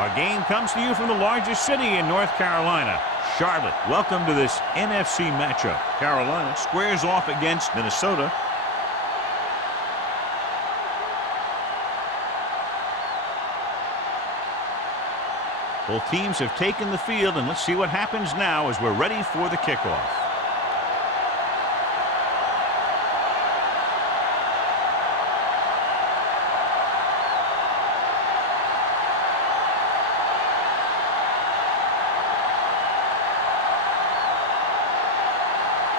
Our game comes to you from the largest city in North Carolina, Charlotte. Welcome to this NFC matchup. Carolina squares off against Minnesota. Both teams have taken the field, and let's see what happens now as we're ready for the kickoff.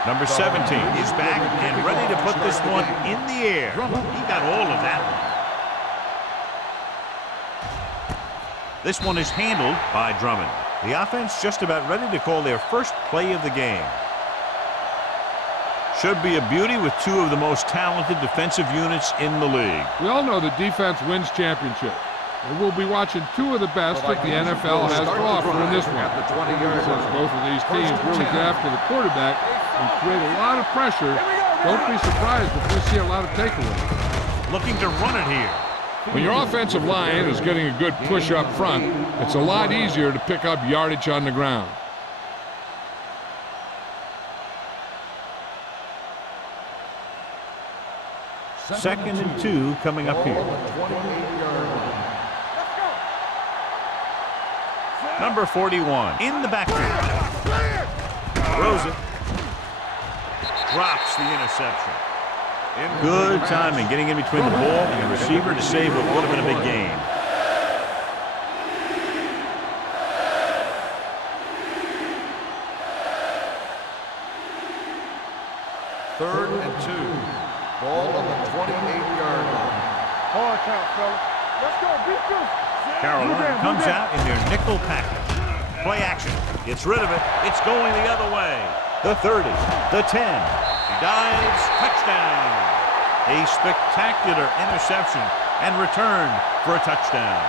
Number 17 is back and ready to put this one in the air. He got all of that one. This one is handled by Drummond. The offense just about ready to call their first play of the game. Should be a beauty with two of the most talented defensive units in the league. We all know that defense wins championships. And we'll be watching two of the best that the NFL has to offer in this one. Since both of these teams really get after the quarterback and create a lot of pressure, don't be surprised if we see a lot of takeaways. Looking to run it here. When your offensive line is getting a good push up front, it's a lot easier to pick up yardage on the ground. Second and 2 coming up here. Number 41 in the backfield. Throws it. Drops the interception. Good timing, getting in between the ball and the receiver to save what would have been a big gain. Third and 2. Ball on the 28-yard line. Hard count, fella. Let's go, beat you. Carolina comes out in their nickel package. Play action. Gets rid of it. It's going the other way. The 30, the 10. He dives. Touchdown. A spectacular interception and returned for a touchdown.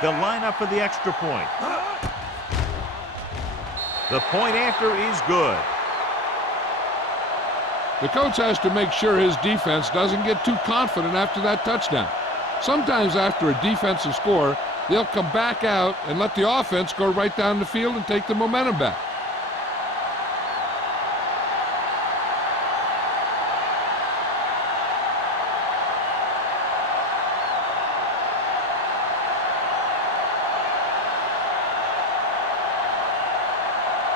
They'll line up for the extra point. The point after is good. The coach has to make sure his defense doesn't get too confident after that touchdown. Sometimes after a defensive score, they'll come back out and let the offense go right down the field and take the momentum back.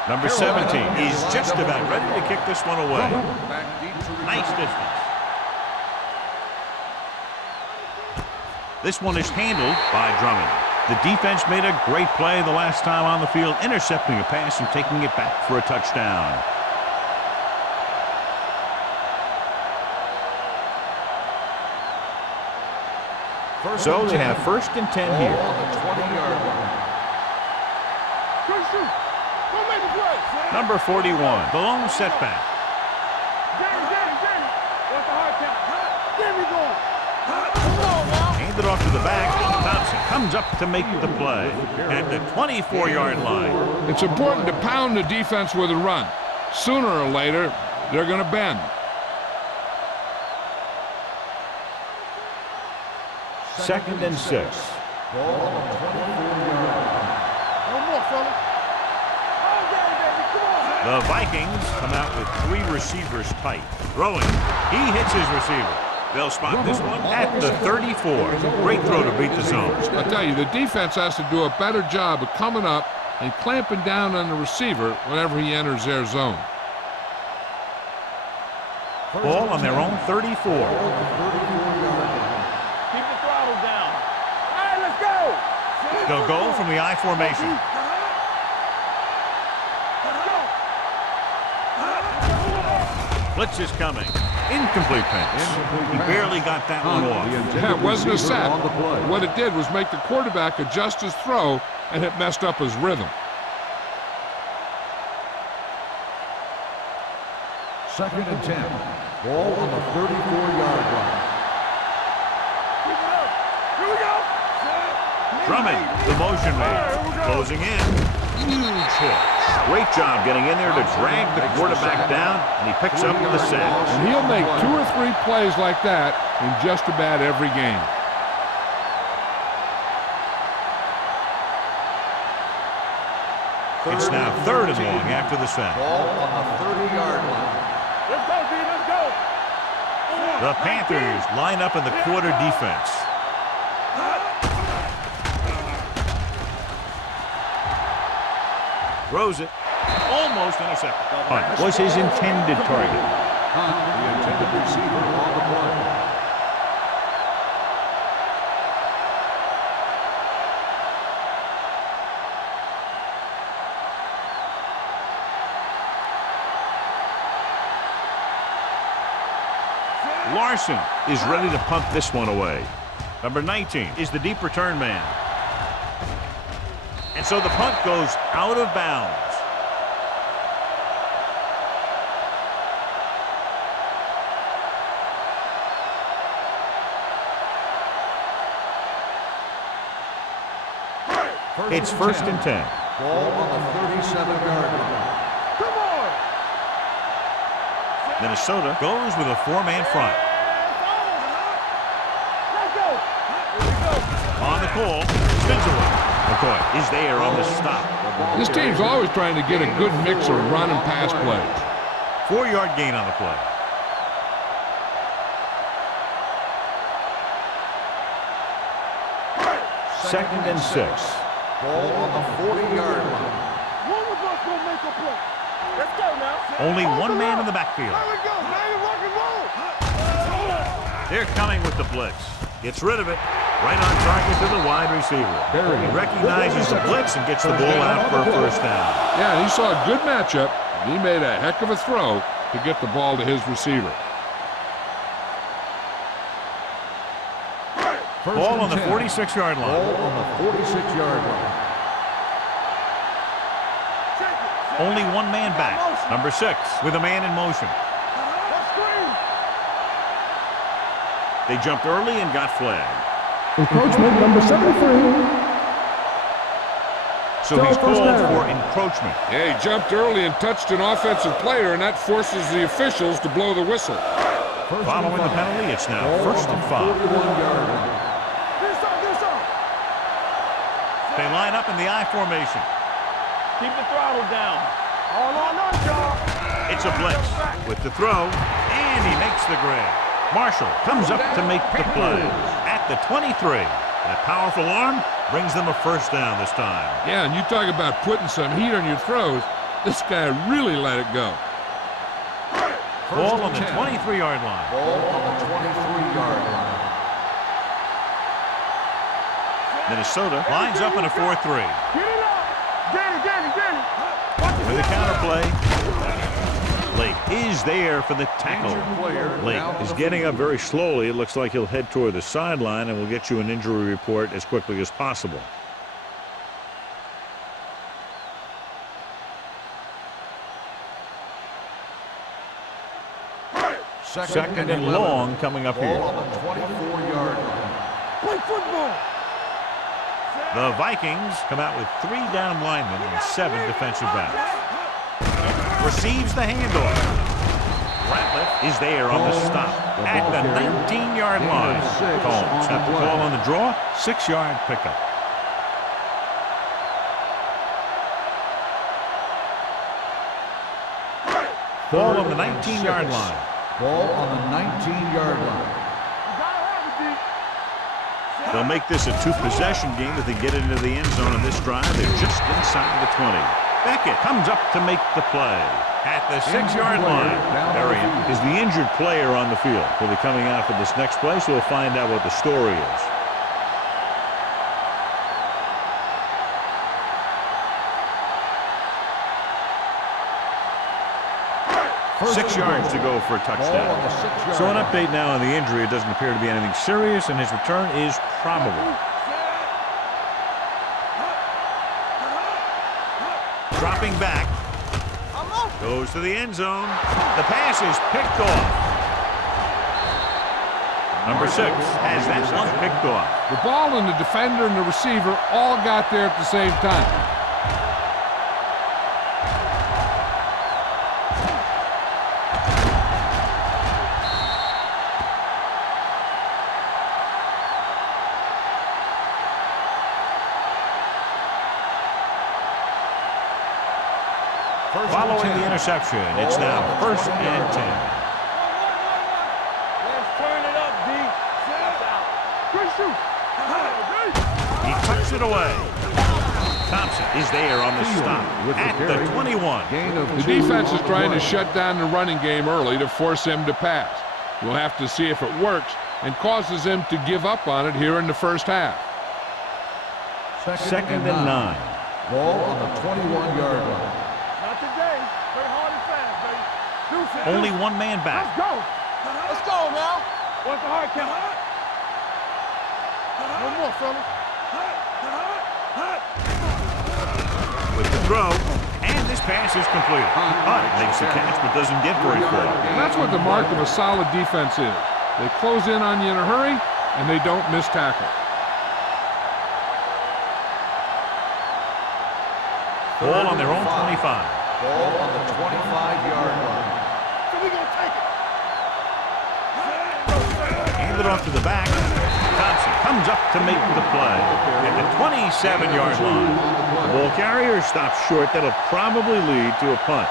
Number 17 is just about ready to kick this one away. Nice distance. This one is handled by Drummond. The defense made a great play the last time on the field, intercepting a pass and taking it back for a touchdown. So they have first and 10 here. Number 41, the lone setback. Handed off to the back. Thompson comes up to make the play at the 24-yard line. It's important to pound the defense with a run. Sooner or later, they're going to bend. Second and 6. The Vikings come out with 3 receivers tight. Throwing. He hits his receiver. They'll spot this one at the 34. Great throw to beat the zone. I tell you, the defense has to do a better job of coming up and clamping down on the receiver whenever he enters their zone. Ball on their own 34. Keep the throttle down. All right, let's go. They'll go from the I formation. Blitz is coming. Incomplete pass. He barely got that one off. Yeah, it wasn't a sack. What it did was make the quarterback adjust his throw, and it messed up his rhythm. Second and 10. Ball on the 34-yard line. Drummond, the motion man, closing in. Huge hit. Great job getting in there to drag the quarterback down, and he picks up the sack. And he'll make 2 or 3 plays like that in just about every game. It's now 3rd and long after the sack. Ball on the 30-yard line. Let's go, D, let's go. The Panthers line up in the quarter defense. Throws it. Almost intercepted. Hunt was his intended target. The intended receiver on the play. Larson is ready to punt this one away. Number 19 is the deep return man. And so the punt goes out of bounds. It's 1st and 10. Ball on the 37-yard line. Come on. Minnesota goes with a 4-man front. Let's go. Here we go. On the call, Spencer. McCoy is there on the stop. This team's always trying to get a good mix of run and pass plays. 4-yard gain on the play. Second and 6. Ball on the 40-yard line. One of us gonna make a play. Let's go now. Only one man in the backfield. There we go. Now you rock and roll. They're coming with the blitz. Gets rid of it. Right on target to the wide receiver. He recognizes the blitz and gets the ball out for a first down. Yeah, he saw a good matchup, and he made a heck of a throw to get the ball to his receiver. Ball on the 46-yard line. Ball on the 46-yard line. Only one man back. Number 6 with a man in motion. Let's screen. They jumped early and got flagged. Encroachment number 73. So he's called for encroachment. Yeah, he jumped early and touched an offensive player, and that forces the officials to blow the whistle. Following the penalty, it's now 1st and 5. They line up in the I formation. Keep the throttle down. All on us, y'all. It's a blitz with the throw, and he makes the grab. Marshall comes up to make the play at the 23. That powerful arm brings them a first down this time. Yeah, and you talk about putting some heat on your throws. This guy really let it go. Ball on the 23-yard line. Ball on the 23-yard line. Minnesota lines up in a 4-3. Get it up. Danny. With the counter play, Lake is there for the tackle. Lake is getting up very slowly. It looks like he'll head toward the sideline, and we'll get you an injury report as quickly as possible. Second and long coming up here. Ball on the 24-yard line. Play football. The Vikings come out with 3 down linemen and 7 defensive backs. Receives the handoff. Ratliff is there on the stop at the 19-yard line. Combs got the ball on the draw. 6-yard pickup. Ball on the 19-yard line. Ball on the 19-yard line. They'll make this a 2-possession game if they get into the end zone on this drive. They're just inside the 20. Beckett comes up to make the play at the 6-yard line. Berrien is the injured player on the field. He'll be coming out for this next play, so we'll find out what the story is. Six yards to go for a touchdown. So an update now on the injury. It doesn't appear to be anything serious, and his return is probable. Dropping back. Goes to the end zone. The pass is picked off. Number 6 has that one picked off. The ball and the defender and the receiver all got there at the same time. Following the interception, it's now 1st and 10. Let's turn it up, D. Good shoot. He tucks it away. Thompson is there on the stop at the 21. The defense is trying to shut down the running game early to force him to pass. We'll have to see if it works and causes him to give up on it here in the first half. Second and 9. Ball on the 21-yard line. Not today. Play hard and fast, baby. Deuce it. Only one man back. Let's go. Let's go now. What's the hard count? No more, fellas. With the throw, and this pass is completed. Hunt makes the catch but doesn't get very far. And that's what the mark of a solid defense is. They close in on you in a hurry, and they don't miss tackle. Ball on their own 25. Ball on the 25-yard line. So we gonna take it. Handed off to the back. Thompson comes up to make the play at the 27-yard line. The ball carrier stops short. That'll probably lead to a punt.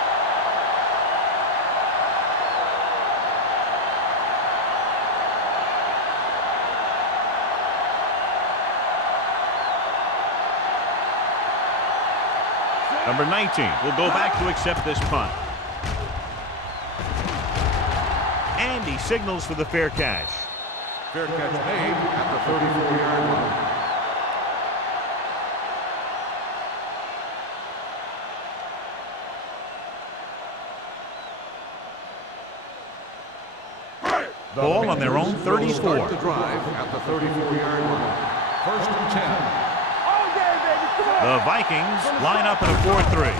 Number 19 will go back to accept this punt. And he signals for the fair catch. Fair catch made at the 34-yard line. Ball on their own 34. Start the drive at the 34-yard line. 1st and 10. All day, baby. Come on. The Vikings line up in a 4-3.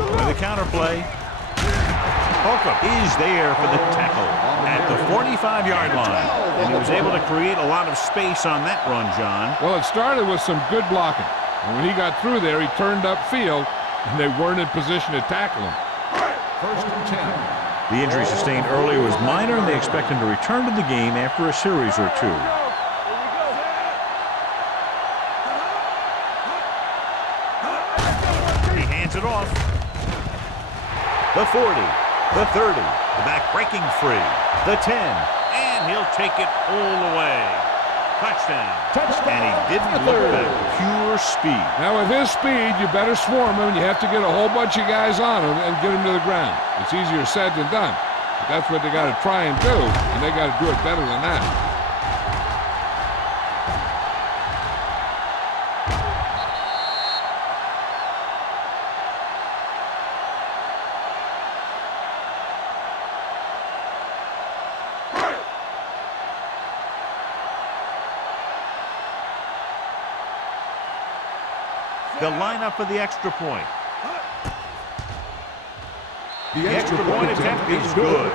With the counterplay, Holcomb is there for the tackle at the 45-yard line. And he was able to create a lot of space on that run, John. Well, it started with some good blocking. And when he got through there, he turned upfield, and they weren't in position to tackle him. 1st and 10. The injury sustained earlier was minor, and they expect him to return to the game after a series or two. He hands it off. The 40, the 30, the back breaking free, the 10, and he'll take it all the way. Touchdown. And he didn't look back. Pure speed. Now, with his speed, you better swarm him, and you have to get a whole bunch of guys on him and get him to the ground. It's easier said than done. But that's what they got to try and do, and they got to do it better than that. They'll line up for the extra point. The extra point attempt is good.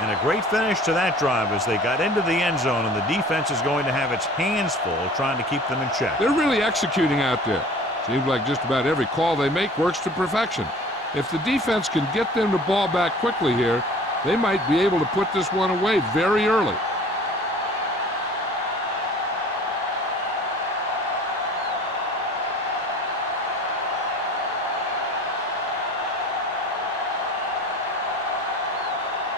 And a great finish to that drive as they got into the end zone, and the defense is going to have its hands full trying to keep them in check. They're really executing out there. Seems like just about every call they make works to perfection. If the defense can get them the ball back quickly here, they might be able to put this one away very early.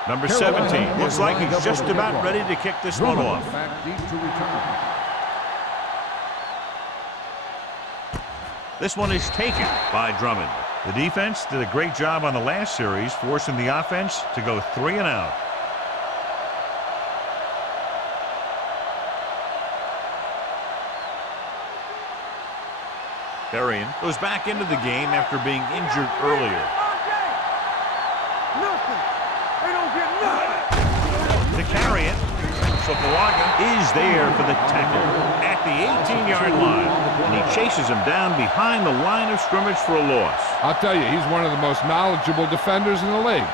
Number 17 looks like he's just about ready to kick this one off. Back deep to return. This one is taken by Drummond. The defense did a great job on the last series, forcing the offense to go 3 and out. Berrien goes back into the game after being injured earlier. To carry it, Sopalaga is there for the tackle at the 18-yard line, and he chases him down behind the line of scrimmage for a loss. I'll tell you, he's one of the most knowledgeable defenders in the league.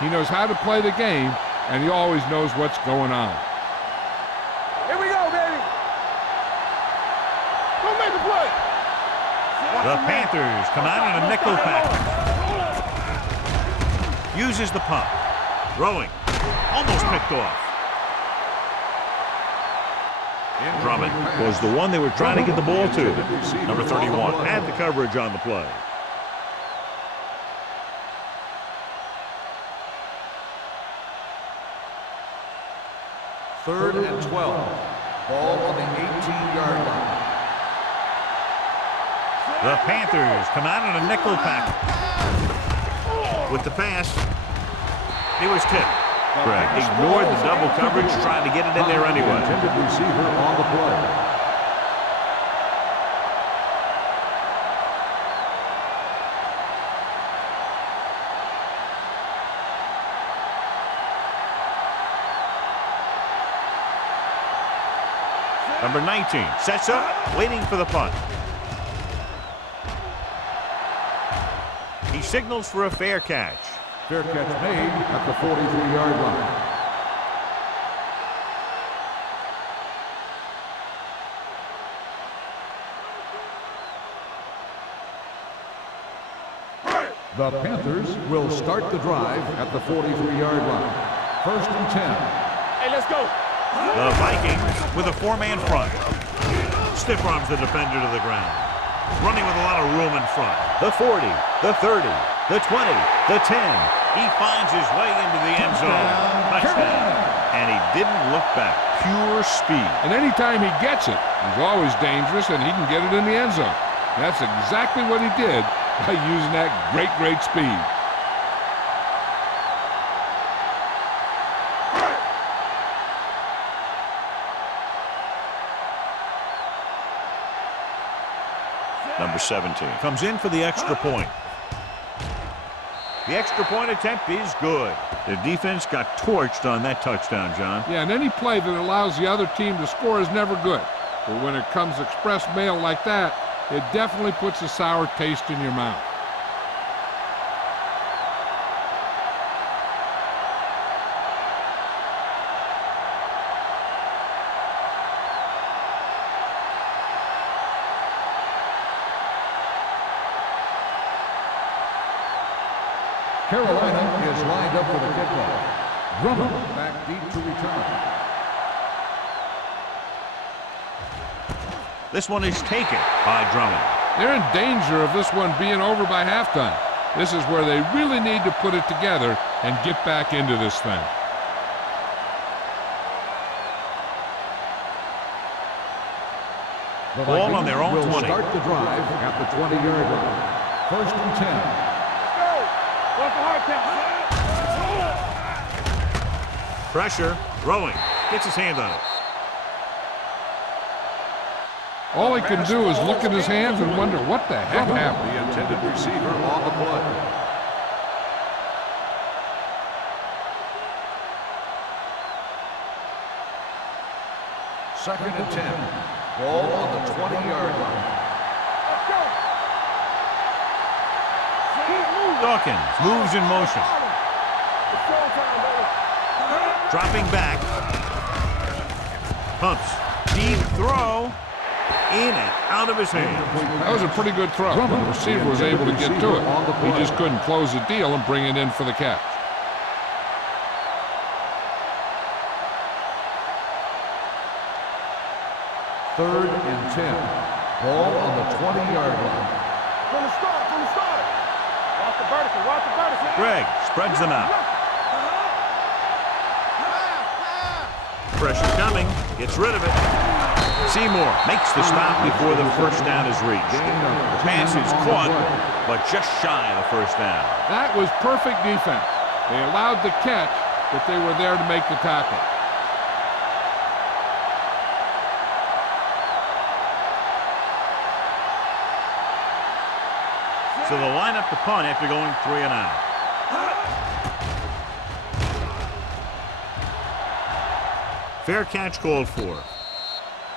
He knows how to play the game, and he always knows what's going on. The Panthers come out in a nickel package. Uses the pump. Throwing. Almost picked off. Drummond was the one they were trying to get the ball to. Number 31 had the coverage on the play. Third and 12. Ball on the 18-yard line. The Panthers come out in a nickel package. With the pass, he was tipped. Greg ignored the double coverage, trying to get it in there anyway. Intended receiver on the play. Number 19 sets up, waiting for the punt. He signals for a fair catch. Fair catch made at the 43-yard line. The Panthers will start the drive at the 43-yard line. First and 10. Hey, let's go. The Vikings with a four-man front. Stiff arms the defender to the ground. Running with a lot of room in front. The 40, the 30, the 20, the 10. He finds his way into the end zone. Touchdown. And he didn't look back. Pure speed. And anytime he gets it, he's always dangerous, and he can get it in the end zone. That's exactly what he did by using that great speed. Number 17 comes in for the extra point. The extra point attempt is good. The defense got torched on that touchdown, John. Yeah, and any play that allows the other team to score is never good. But when it comes express mail like that, it definitely puts a sour taste in your mouth. Carolina is lined up for the kickoff. Drummond back deep to return. This one is taken by Drummond. They're in danger of this one being over by halftime. This is where they really need to put it together and get back into this thing. The Ball on their own will 20. Start the drive at the 20-yard line. First and 10. What's the hard count? Pressure, throwing, gets his hand on it. All he can do is look at his hands and wonder what the heck happened. The intended receiver on the play. Second and 10. Ball on the 20-yard line. Let's go. Dawkins moves in motion. It's showtime, baby. Dropping back. Pumps. Deep throw. In and out of his hands. That was a pretty good throw. The receiver was able to get to it. He just couldn't close the deal and bring it in for the catch. Third and 10. Ball on the 20-yard line. From the start. Watch the vertical. Greg spreads them out. Pressure coming. Gets rid of it. Seymour makes the stop before the first down is reached. The pass is caught, but just shy of the first down. That was perfect defense. They allowed the catch, but they were there to make the tackle. So they'll line up the punt after going 3 and out. Fair catch called for.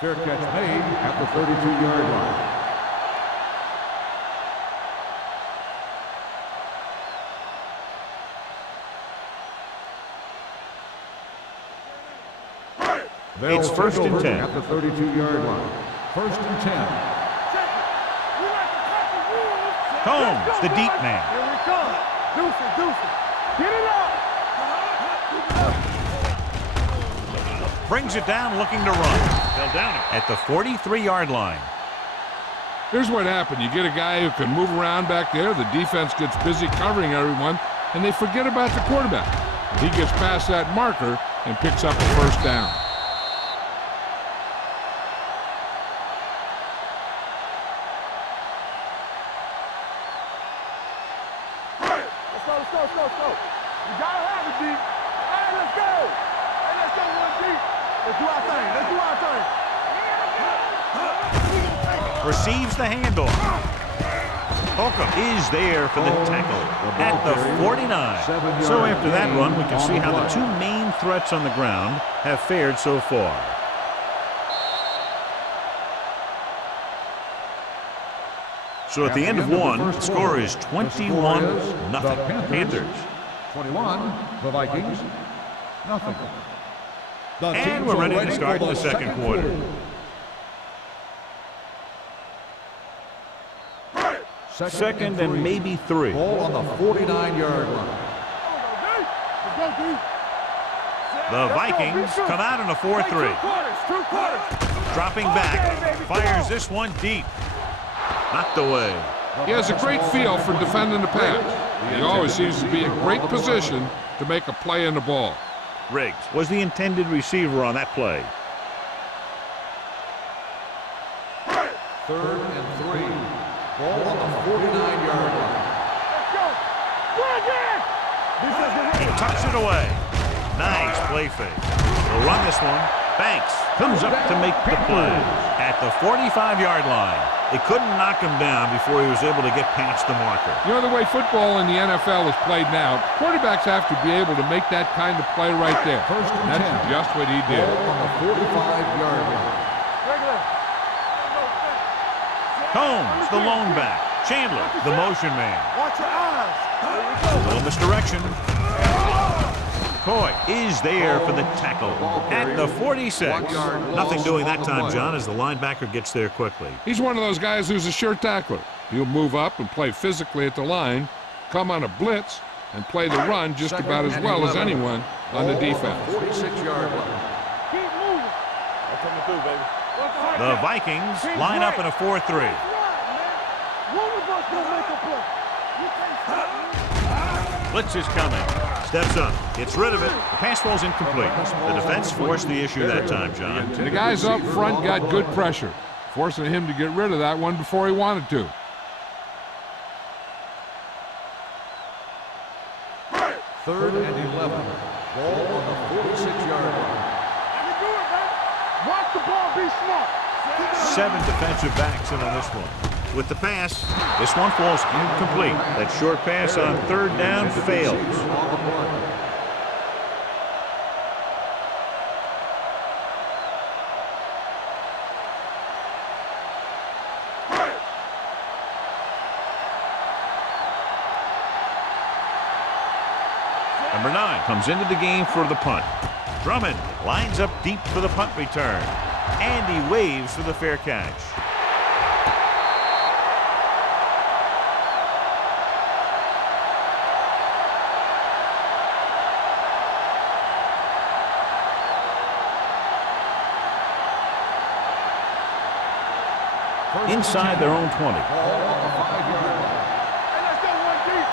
Fair catch made at the 32-yard line. It's first and 10. At the 32-yard line. First and 10. Combs, the deep man. Here we come. Deuce it. Get it up. Brings it down, looking to run. They'll down it at the 43-yard line. Here's what happened. You get a guy who can move around back there. The defense gets busy covering everyone, and they forget about the quarterback. He gets past that marker and picks up a first down. Let's go. You gotta have it, deep. Hey, let's go. Let's go one deep. Let's do our thing. Receives the handoff. Holcomb is there for the tackle at the 49. So after that run, we can see how the two main threats on the ground have fared so far. So at the end of one, the score is 21-0 Panthers. 21, the Vikings, nothing. And we're ready to start the second quarter. Second and maybe 3. Ball on the 49-yard line. The Vikings come out in a 4-3. Dropping back, fires this one deep. Knocked away. He has a great feel for defending the pass. He always seems to be in great position to make a play in the ball. Riggs was the intended receiver on that play. 3rd and 3. Ball on the 49-yard line. He tucks it away. Nice play fake. They'll run this one. Banks comes up to make the play at the 45-yard line. They couldn't knock him down before he was able to get past the marker. You know, the way football in the NFL is played now, quarterbacks have to be able to make that kind of play right there. And that's just what he did. Ball on the 45-yard line. Combs, the lone back. Chandler, the motion man. Watch your eyes. A little misdirection. Coy is there for the tackle at the 46. Nothing doing that time, John, as the linebacker gets there quickly. He's one of those guys who's a sure tackler. He'll move up and play physically at the line, come on a blitz, and play the run just about as well as anyone on the defense. 46-yard line. Keep moving. I'm coming through, baby. The Vikings line up in a 4-3. One of us gonna make a play. You can't stop me. Blitz is coming. Steps up. Gets rid of it. The pass ball's incomplete. The defense forced the issue that time, John. The guys up front got good pressure, forcing him to get rid of that one before he wanted to. 3rd and 11. Ball on the 46-yard line. Watch the ball, be smart. 7 defensive backs in on this one. With the pass, this one falls incomplete. That short pass on 3rd down fails. Number 9 comes into the game for the punt. Drummond lines up deep for the punt return. And he waves for the fair catch. Inside their own 20. Ball on the 5-yard line. Hey, let's go one deep.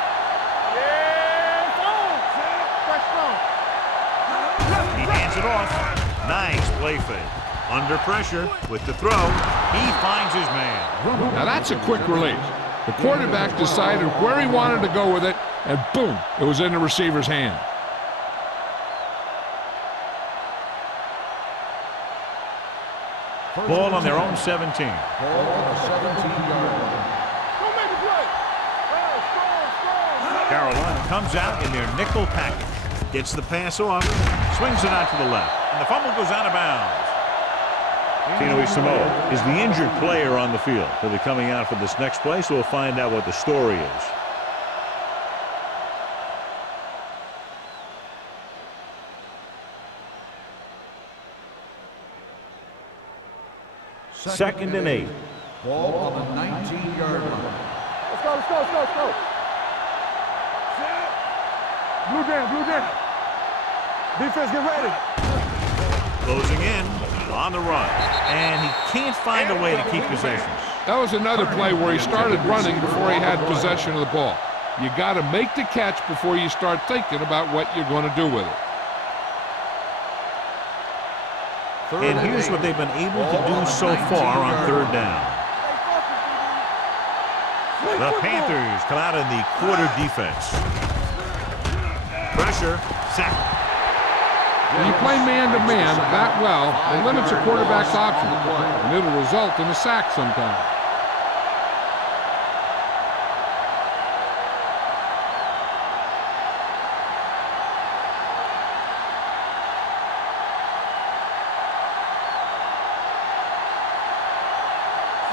Yeah, it's on. He hands it off. Nice play fake. Under pressure with the throw. He finds his man. Now that's a quick release. The quarterback decided where he wanted to go with it, and boom, it was in the receiver's hand. Ball on their own 17. Ball on the 17-yard line. Don't make a play. Strong. Carolina comes out in their nickel package. Gets the pass off. Swings it out to the left. And the fumble goes out of bounds. Tino Samoa is the injured player on the field. He'll be coming out for this next play, so we'll find out what the story is. Second and 8. Ball on the 19-yard line. Let's go, let's go, let's go, let's go. Blue down. Defense, get ready. Closing in on the run. And he can't find a way to keep possession. That was another play where he started running before he had possession of the ball. You got to make the catch before you start thinking about what you're going to do with it. And here's what they've been able to do so far on third down. The Panthers come out in the quarter defense. Pressure, sack. When you play man-to-man that well, it limits a quarterback's options, and it'll result in a sack sometimes.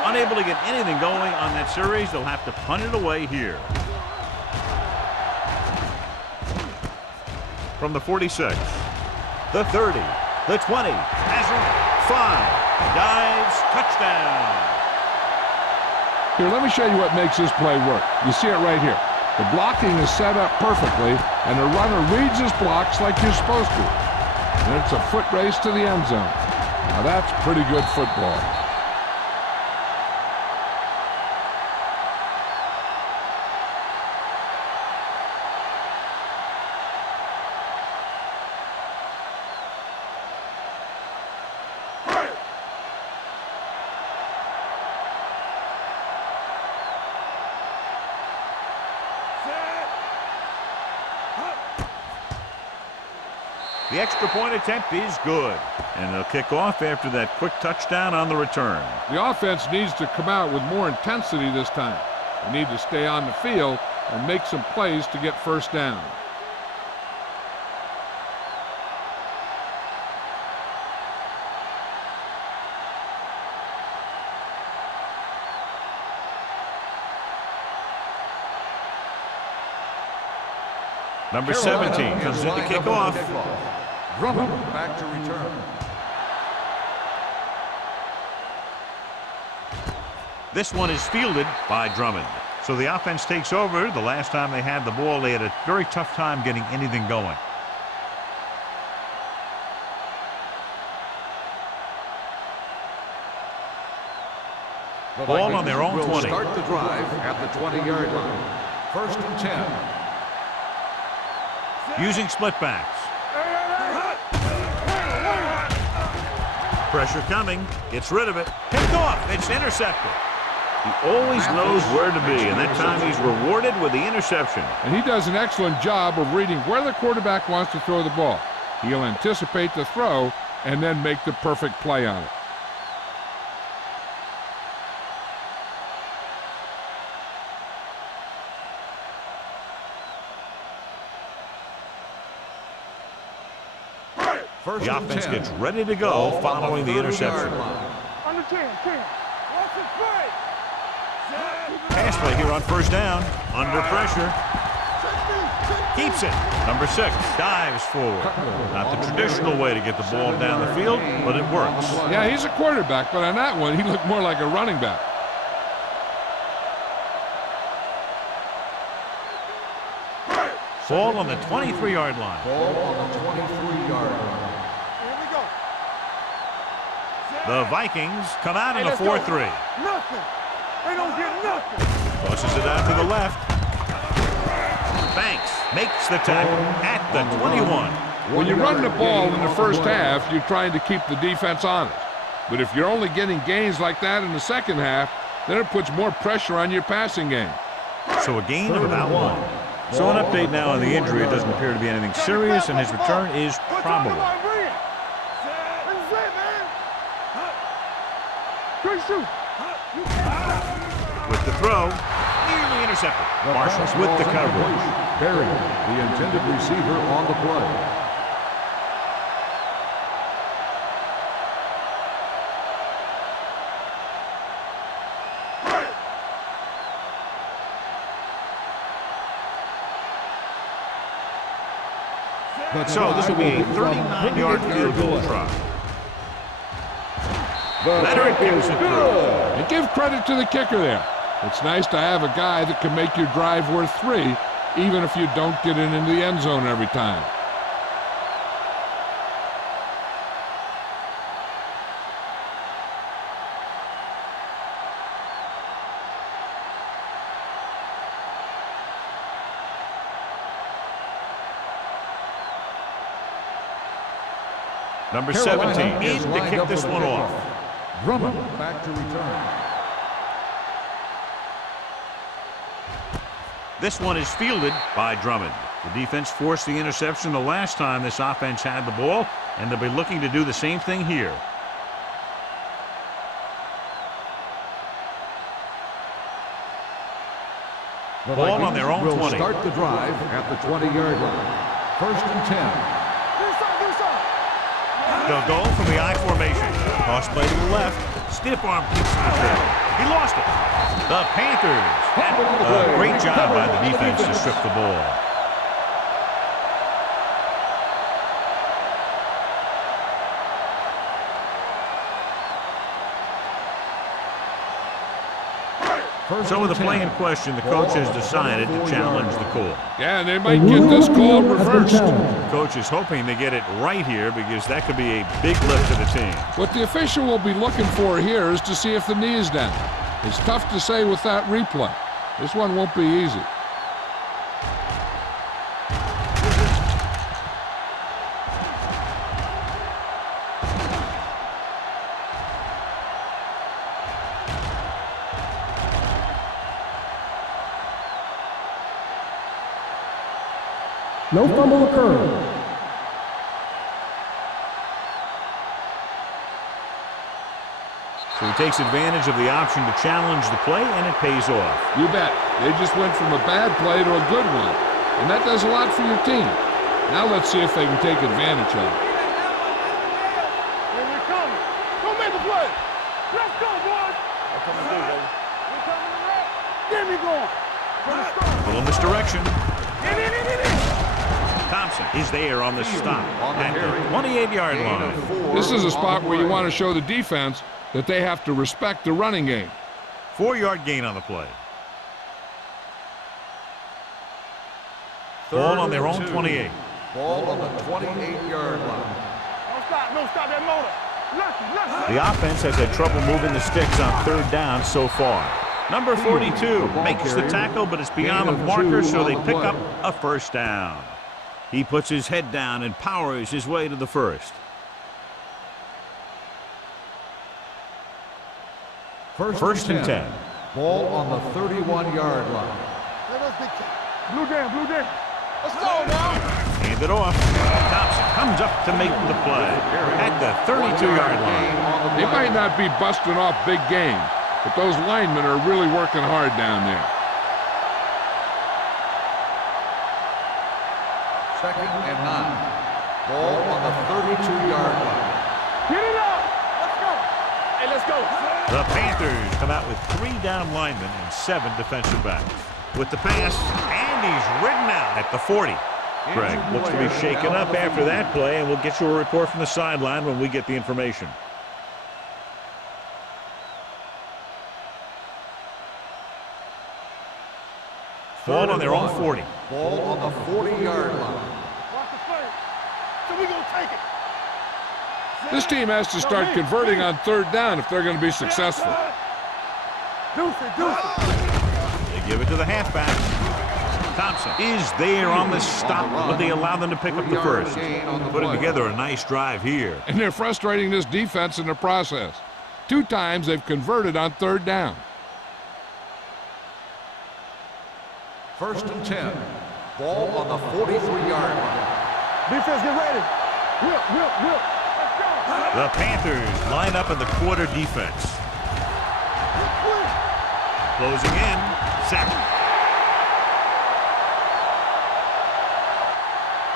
Unable to get anything going on that series, they'll have to punt it away here. From the 46, the 30, the 20, has it, 5, dives, touchdown. Here, let me show you what makes this play work. You see it right here. The blocking is set up perfectly, and the runner reads his blocks like you're supposed to. And it's a foot race to the end zone. Now that's pretty good football. The extra point attempt is good. And they'll kick off after that quick touchdown on the return. The offense needs to come out with more intensity this time. They need to stay on the field and make some plays to get first down. Number 17 comes in to kick off. Drummond back to return. This one is fielded by Drummond. So the offense takes over. The last time they had the ball, they had a very tough time getting anything going. Ball on their own 20. Start the drive at the 20-yard line. First and 10. Using split backs. Pressure coming. Gets rid of it. Picked off. It's intercepted. He always knows where to be, and that time he's rewarded with the interception. And he does an excellent job of reading where the quarterback wants to throw the ball. He'll anticipate the throw and then make the perfect play on it. The offense gets ready to go following the interception. Under 10. What's the play? Pass play here on first down. Under pressure. Keeps it. Number 6 dives forward. Not the traditional way to get the ball down the field, but it works. Yeah, he's a quarterback, but on that one, he looked more like a running back. Ball on the 23-yard line. Ball on the 23-yard line. The Vikings come out in a 4-3. Nothing. They don't get nothing. Tosses it out to the left. Banks makes the tackle at the 21. When you run the ball in the first half, you're trying to keep the defense honest. But if you're only getting gains like that in the second half, then it puts more pressure on your passing game. So a gain of about 1. So an update now on the injury. It doesn't appear to be anything serious, and his return is probable. With the throw, nearly intercepted. Marshall's with the coverage. Berry, the intended receiver on the play. So this will be a 39-yard field goal try. Leonard gives it through. And give credit to the kicker there. It's nice to have a guy that can make your drive worth 3, even if you don't get it into the end zone every time. Number 17 in to kick this one off. Drummond back to return. This one is fielded by Drummond. The defense forced the interception the last time this offense had the ball, and they'll be looking to do the same thing here. Ball on their own 20. Will start the drive at the 20-yard line. First and 10. They'll go from the I formation. Toss play to the left. Stiff arm kicks to the tail. He lost it. The Panthers. A great job by the defense to strip the ball. So with the play in question, the coach has decided to challenge the call. Yeah, and they might get this call reversed. The coach is hoping they get it right here because that could be a big lift to the team. What the official will be looking for here is to see if the knee is down. It's tough to say with that replay. This one won't be easy. No fumble occurred. So he takes advantage of the option to challenge the play, and it pays off. You bet. They just went from a bad play to a good one. And that does a lot for your team. Now let's see if they can take advantage of it. Here we come. Go make a play. Let's go, boys. We're coming through, baby. We're coming around. Get me going. From the start. Little misdirection. Thompson is there on the stop at the 28-yard line. This is a spot where you want to show the defense that they have to respect the running game. 4-yard gain on the play. Ball on their own 28. Ball on the 28-yard line. Don't stop that motor. Lucky. The offense has had trouble moving the sticks on 3rd down so far. Number 42 makes the tackle, but it's beyond the marker, so they pick up a 1st down. He puts his head down and powers his way to the 1st. First and 10. Ball on the 31-yard line. Blue down. Let's go now. Hand it off. Thompson comes up to make the play at the 32-yard line. They might not be busting off big games, but those linemen are really working hard down there. 2nd and 9. Ball on the 32-yard line. Get it up. Let's go. Hey, let's go. The Panthers come out with 3 down linemen and 7 defensive backs. With the pass, and he's ridden out at the 40. Greg looks to be shaken up after that play, and we'll get you a report from the sideline when we get the information. Ball on their own 40. Ball on the 40-yard line. Watch the play. So we gonna take it. This team has to start converting on 3rd down if they're going to be successful. Deuce it. They give it to the halfback. Thompson is there on the stop, but they allow them to pick up the 1st. Putting together a nice drive here. And they're frustrating this defense in the process. 2 times they've converted on 3rd down. 1st and 10. Ball on the 43-yard line. Defense, get ready. Whip. The Panthers line up in the quarter defense. Closing in. Sack.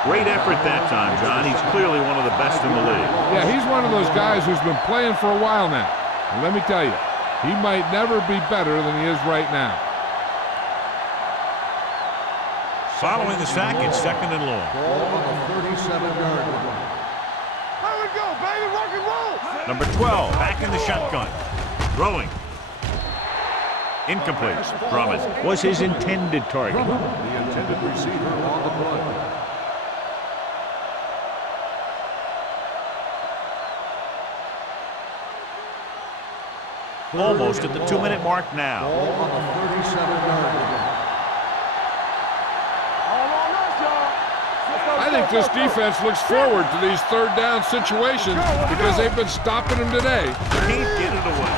Great effort that time, John. He's clearly one of the best in the league. Yeah, he's one of those guys who's been playing for a while now. And let me tell you, he might never be better than he is right now. Following the sack, it's 2nd and long. Ball on the 37-yard line. There we go, baby. Rock and roll. Number 12 back in the shotgun. Throwing. Incomplete. Drummond was his intended target. The intended receiver on the play. Almost at the 2-minute mark now. Ball on the 37-yard line. I think this defense looks forward to these third down situations because they've been stopping them today. Can't get it away.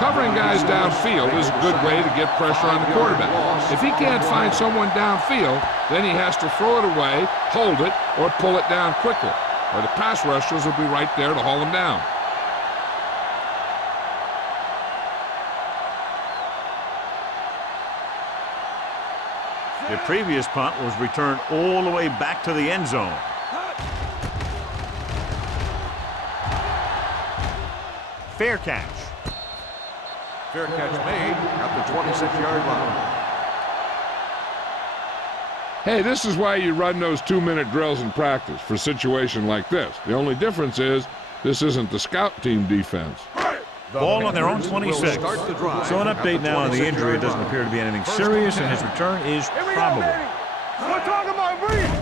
Covering guys downfield is a good way to get pressure on the quarterback. If he can't find someone downfield, then he has to throw it away, hold it, or pull it down quickly. Or the pass rushers will be right there to haul him down. The previous punt was returned all the way back to the end zone. Fair catch. Fair catch made at the 26-yard line. Hey, this is why you run those 2-minute drills in practice for a situation like this. The only difference is this isn't the scout team defense. Ball on their own 26. So an update now on the injury. It doesn't appear to be anything serious, and his return is probable. We're talking about breathe.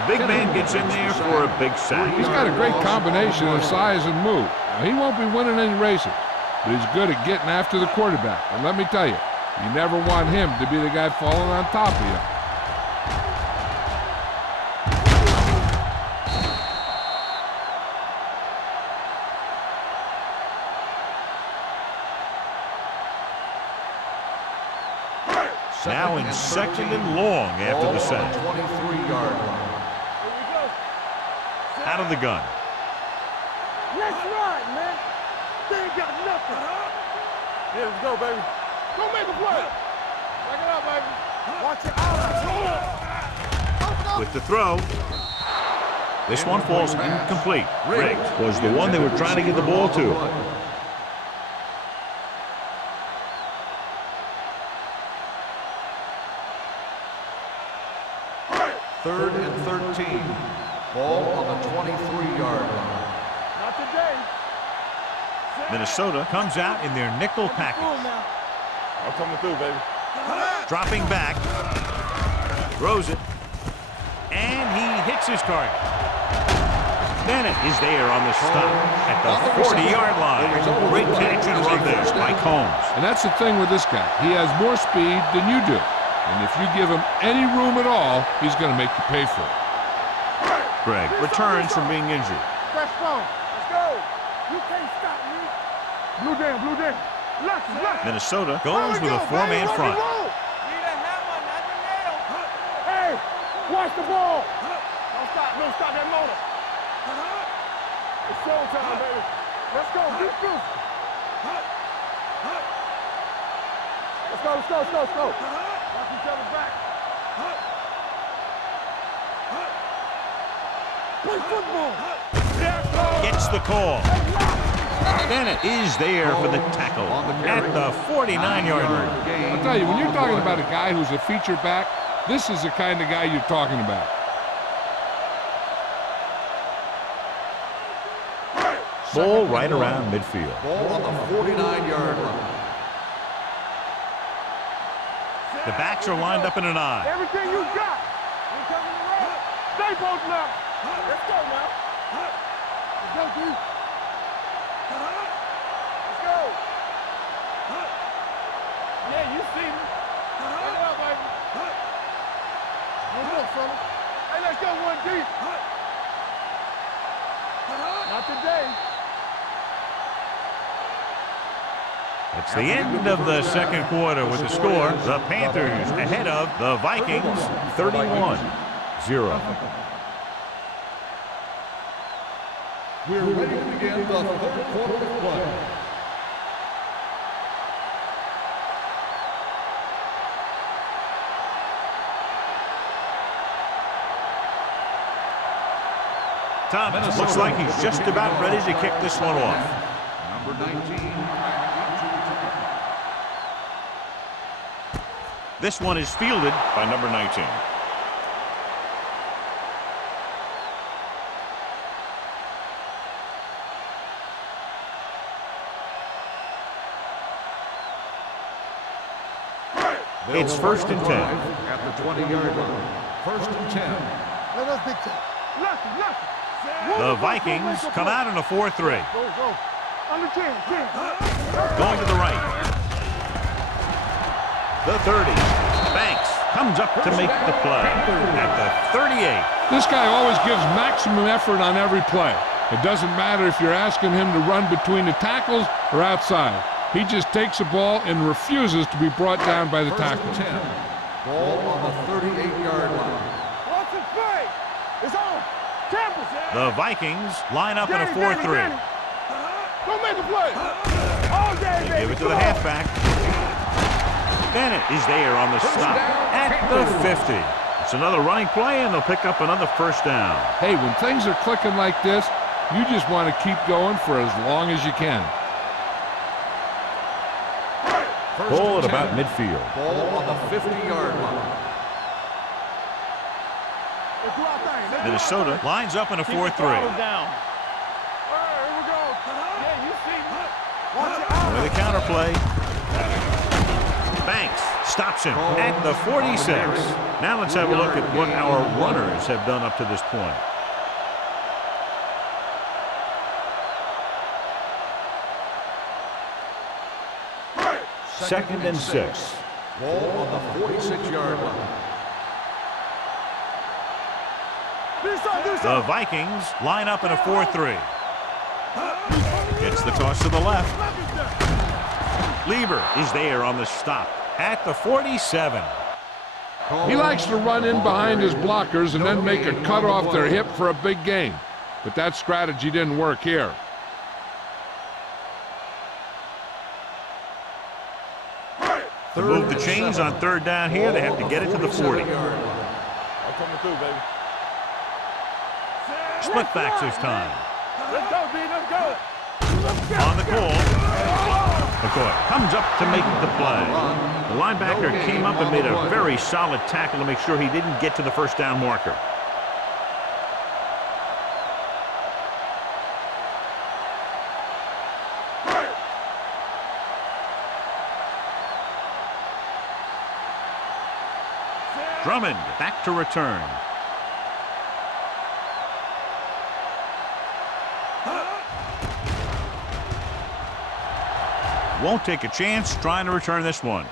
The big man gets in there for a big sack. He's got a great combination of size and move. Now, he won't be winning any races, but he's good at getting after the quarterback. And let me tell you, you never want him to be the guy falling on top of you. Now in second and long after the sack. 23-yard line. Out of the gun. Let's ride, man. They ain't got nothing. Yeah, let's go, baby. Go make a play. Back it up, baby. Watch your eyes. With the throw. This one falls incomplete. Riggs was the one they were trying to get the ball to. Third and 13. Ball on the 23-yard line. Not today. Minnesota comes out in their nickel package. I'm coming through, baby. Dropping back. Throws it. And he hits his target. Bennett is there on the stop at the 40-yard line. Great catch and run there by Combs. And that's the thing with this guy. He has more speed than you do. And if you give him any room at all, he's going to make you pay for it. Greg returns from being injured. Fresh phone. Let's go. You can't stop me. Blue down, blue down. Left. Minnesota goes with a 4-man front. Need a hammer, not the nail. Hey, watch the ball. Don't stop that motor. It's showtime, baby. Let's go, keep through. Let's go. Watch each other back. Play football. Gets the call. Bennett is there for the tackle at the 49-yard line. I'll tell you, when you're talking about a guy who's a feature back, this is the kind of guy you're talking about. Ball right around midfield. Ball on the 49-yard line. The backs are lined up in an I. Everything you got. You coming around? Stay both now. Let's go now. Let's go, dude. Let's go. Yeah, you see me. Get it up, baby. Let's go, fella. Hey, let's go one deep. Not today. It's the end of the second quarter with the score. The Panthers ahead of the Vikings 31-0. We're ready to begin the third quarter of play. Thomas looks like he's just about ready to kick this one off. Number 19. This one is fielded by number 19. It's first and 10. At the 20-yard line. First and 10. Let us dictate. Nothing. The Vikings come out in a 4-3. Go. Under 10. Going to the right. The 30. Banks comes up to make the play at the 38. This guy always gives maximum effort on every play. It doesn't matter if you're asking him to run between the tackles or outside. He just takes the ball and refuses to be brought down by the tackle. First and 10. Ball on the 38-yard line. Watch the play. It's on. Campbell. The Vikings line up in a 4-3. Don't make a play. All day, They baby. give it to the halfback. Bennett is there on the stop at the 50. It's another running play, and they'll pick up another first down. Hey, when things are clicking like this, you just want to keep going for as long as you can. Ball at about midfield. Ball on the 50-yard line. Minnesota lines up in a 4-3. Down. All right, here we go. Yeah, you see. Watch your eyes. With a counterplay. Banks stops him at the 46. Now let's have a look at what our runners have done up to this point. Second and 6. Ball on the 46-yard line. The Vikings line up in a 4-3. Gets the toss to the left. Lieber is there on the stop at the 47. He likes to run in behind his blockers and then make a cut off their hip for a big gain. But that strategy didn't work here. To move the chains on third down here, they have to get it to the 40. I'm coming through, baby. Split backs this time. Let's go, B. Let's go. On the call. McCoy comes up to make the play. The linebacker came up and made a very solid tackle to make sure he didn't get to the first down marker. Drummond back to return. Won't take a chance trying to return this one.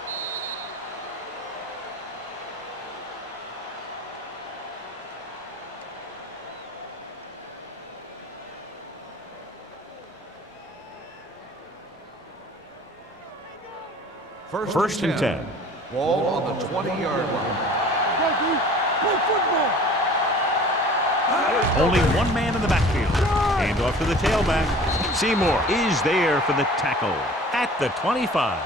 First and 10. Ball on the 20-yard line. Play football. Only one man in the backfield. Hand off to the tailback. Seymour is there for the tackle at the 25.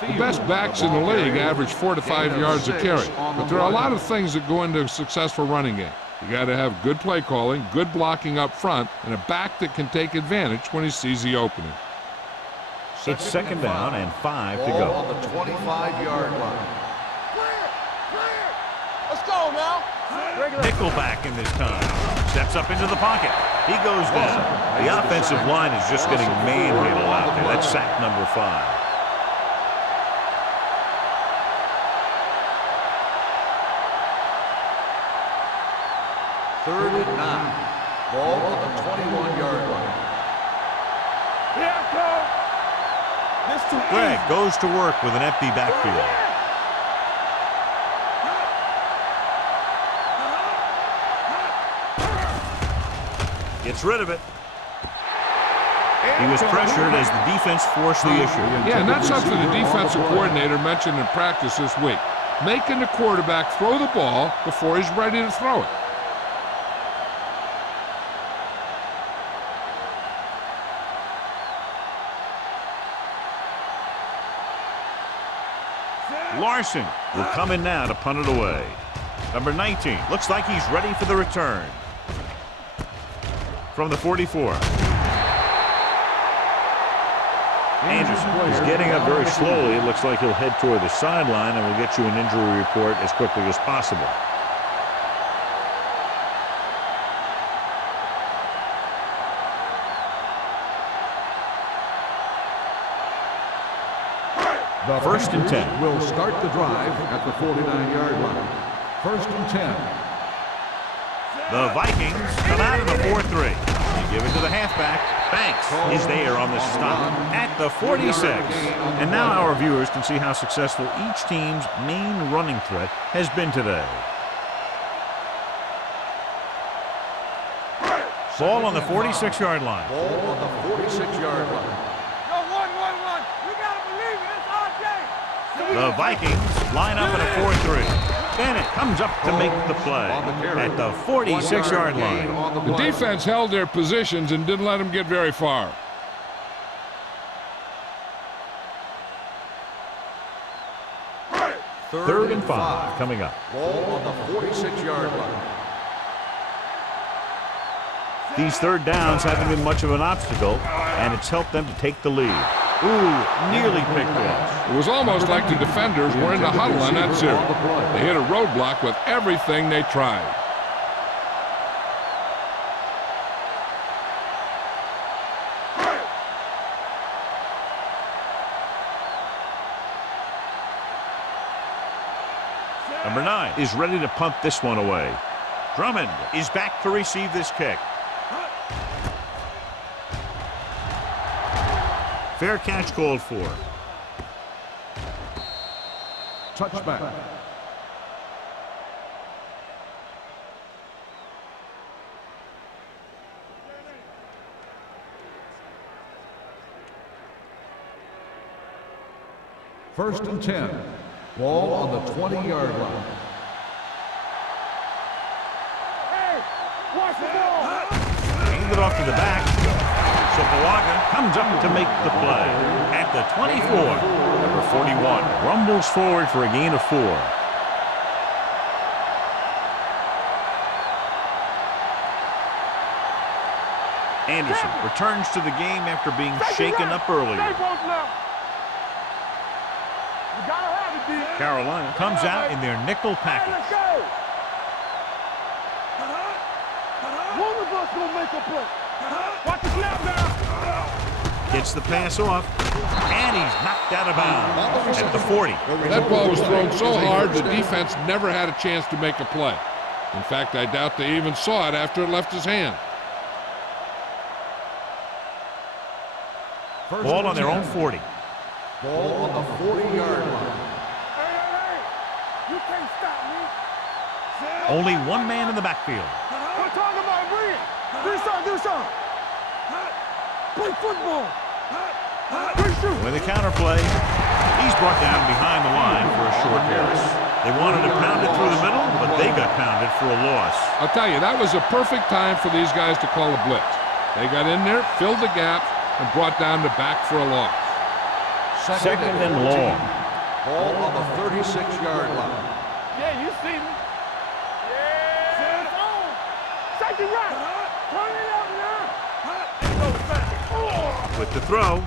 The best backs in the league average 4 to 5 yards a carry. But there are a lot of things that go into a successful running game. You got to have good play calling, good blocking up front, and a back that can take advantage when he sees the opening. It's second down and 5 to Ball go. on the 25-yard line. Clear. Let's go now. Nickelback in this time. Steps up into the pocket. He goes down. The offensive line is just getting manhandled out there. That's sack number 5. Third and 9. Ball on the 21-yard line. Here come. This too Greg easy. goes to work with an empty backfield. Gets rid of it. He was pressured as the defense forced the issue. Yeah, and that's something the defensive coordinator mentioned in practice this week. Making the quarterback throw the ball before he's ready to throw it. Larson will come in now to punt it away. Number 19 looks like he's ready for the return. From the 44. Anderson is getting up very slowly. It looks like he'll head toward the sideline, and we'll get you an injury report as quickly as possible. The First and 10. will start the drive at the 49-yard line. First and 10. The Vikings come out in the 4-3. They give it to the halfback. Banks is there on the stop at the 46. And now our viewers can see how successful each team's main running threat has been today. Ball on the 46-yard line. Ball on the 46-yard line. Yo, 1-1-1. You gotta believe it. It's RJ. The Vikings line up in a 4-3. Bennett comes up to make the play at the 46-yard line. The defense held their positions and didn't let them get very far. Third and 5 coming up. Ball on the 46-yard line. These third downs haven't been much of an obstacle, and it's helped them to take the lead. Ooh, nearly picked off. It was almost like the defenders were in the huddle on that series. They hit a roadblock with everything they tried. Number 9 is ready to punt this one away. Drummond is back to receive this kick. Fair catch called for. Touchback. First and 10. Ball on the 20-yard line. Hey, watch the ball. Hand it off to the back. So Balaga comes up to make the play at the 24. Number 41 rumbles forward for a gain of 4. Anderson returns to the game after being shaken up earlier. Carolina comes out in their nickel package. Let's go. One of us gonna make a play. Watch the snap now. Gets the pass off, and he's knocked out of bounds at the 40. That ball was thrown so hard the defense never had a chance to make a play. In fact, I doubt they even saw it after it left his hand. Ball on their own 40. Ball on the 40-yard line. Hey, you can't stop me. Only one man in the backfield. We're talking about brilliant. Do something. Play football. With a counterplay, he's brought down behind the line for a short pass. They wanted to pound it through the middle, but they got pounded for a loss. I'll tell you, that was a perfect time for these guys to call a blitz. They got in there, filled the gap, and brought down the back for a loss. Second and long. Ball on the 36-yard line. Yeah, you see me. Yeah. It's on. Safety right. Turn it up now. With the throw,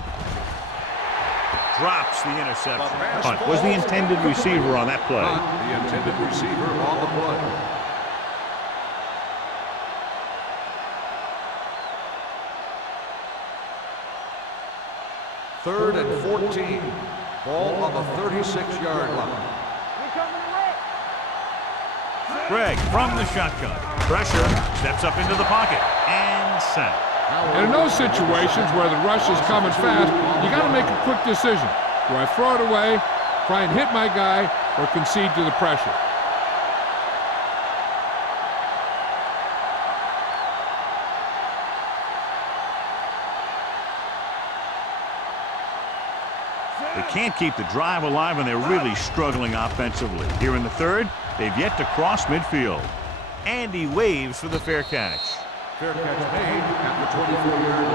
drops the interception. Hunt was the intended receiver on that play. The intended receiver on the play. Third and 14. Ball on the 36-yard line. Greg from the shotgun. Pressure, steps up into the pocket, and sacked. And in those situations where the rush is coming fast, you got to make a quick decision. Do I throw it away, try and hit my guy, or concede to the pressure? They can't keep the drive alive, and they're really struggling offensively. Here in the third, they've yet to cross midfield. Andy waves for the fair catch. Fair catch made at the 24-yard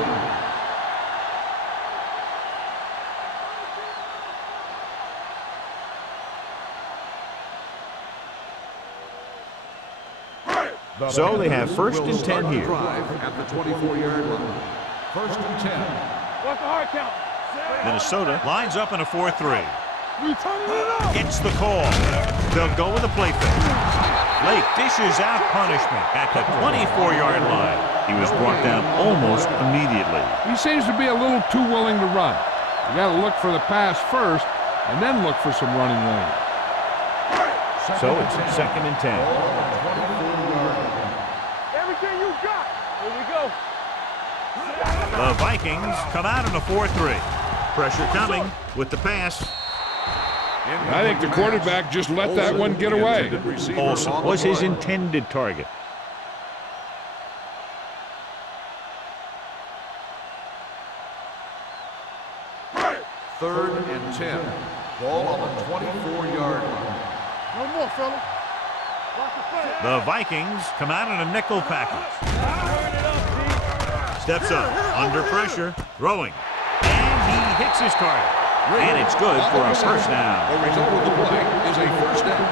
line. So they have first and 10 here. Drive at the 24-yard line. First and 10. What's the hard count? Minnesota lines up in a 4-3. We turning it up. Gets the call. They'll go with a play fake. Lake dishes out punishment at the 24-yard line. He was brought down almost immediately. He seems to be a little too willing to run. You got to look for the pass first and then look for some running lane. So it's 2nd and 10. Everything you got. Here we go. The Vikings come out in a 4-3. Pressure coming with the pass. I think the quarterback just let that one get away. Olsen was his intended target. Third and 10. Ball on the 24-yard line. No more, fella. Watch the play. The Vikings come out in a nickel package. Steps up, under pressure, throwing. And he hits his target. And it's good for a first down. The result of the play is a first down.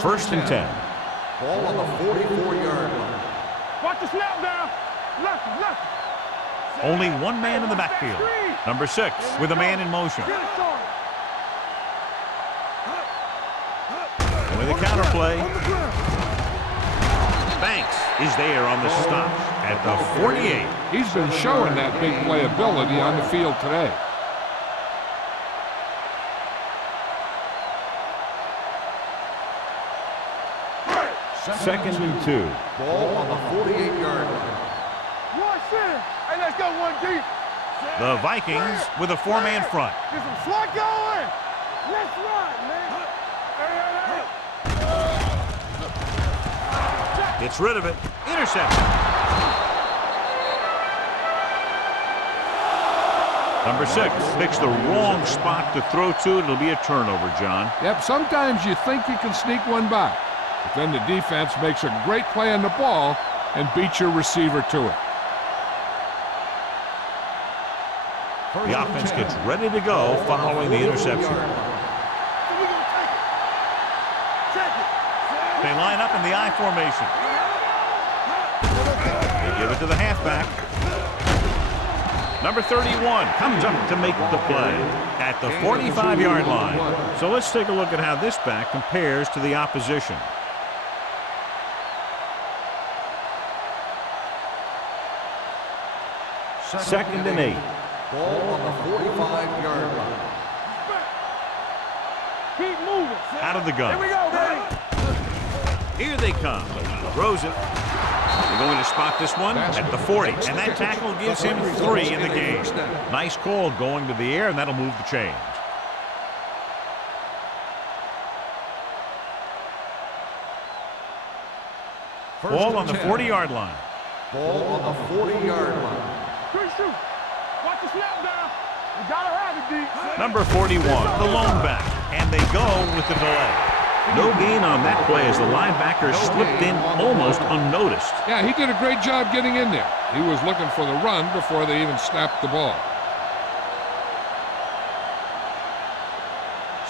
First and 10. Ball on the 44-yard line. Watch the snap down. Left. Only one man in the backfield. Number 6 with a man in motion. Get it started. With a counter play. Banks is there on the stop at the 48. He's been showing that big playability on the field today. Second and 2. Ball on the 48-yard line. One center. Hey, let's go one deep. The Vikings with a 4-man front. Get some slot going. Let's run, man. Hey. Gets rid of it. Interception. Number 6 picks the wrong spot to throw to. It'll be a turnover, John. Yep, sometimes you think you can sneak one by, but then the defense makes a great play on the ball and beats your receiver to it. The offense gets ready to go following the interception. They line up in the I formation. They give it to the halfback. Number 31 comes up to make the play at the 45-yard line. So let's take a look at how this back compares to the opposition. Second and 8. Ball on the 45-yard line. Keep moving. Out of the gun. Here we go, baby. Here they come. Throws it. They're going to spot this one at the 40. And that tackle gives him 3 in the game. Nice call going to the air, and that'll move the chains. Ball on the 40-yard line. Ball on the 40-yard line. Good shoot. Watch the snap down. You gotta have it, D. Number 41, the lone back. And they go with the delay. No gain on that play as the linebacker slipped in almost unnoticed. Yeah, he did a great job getting in there. He was looking for the run before they even snapped the ball.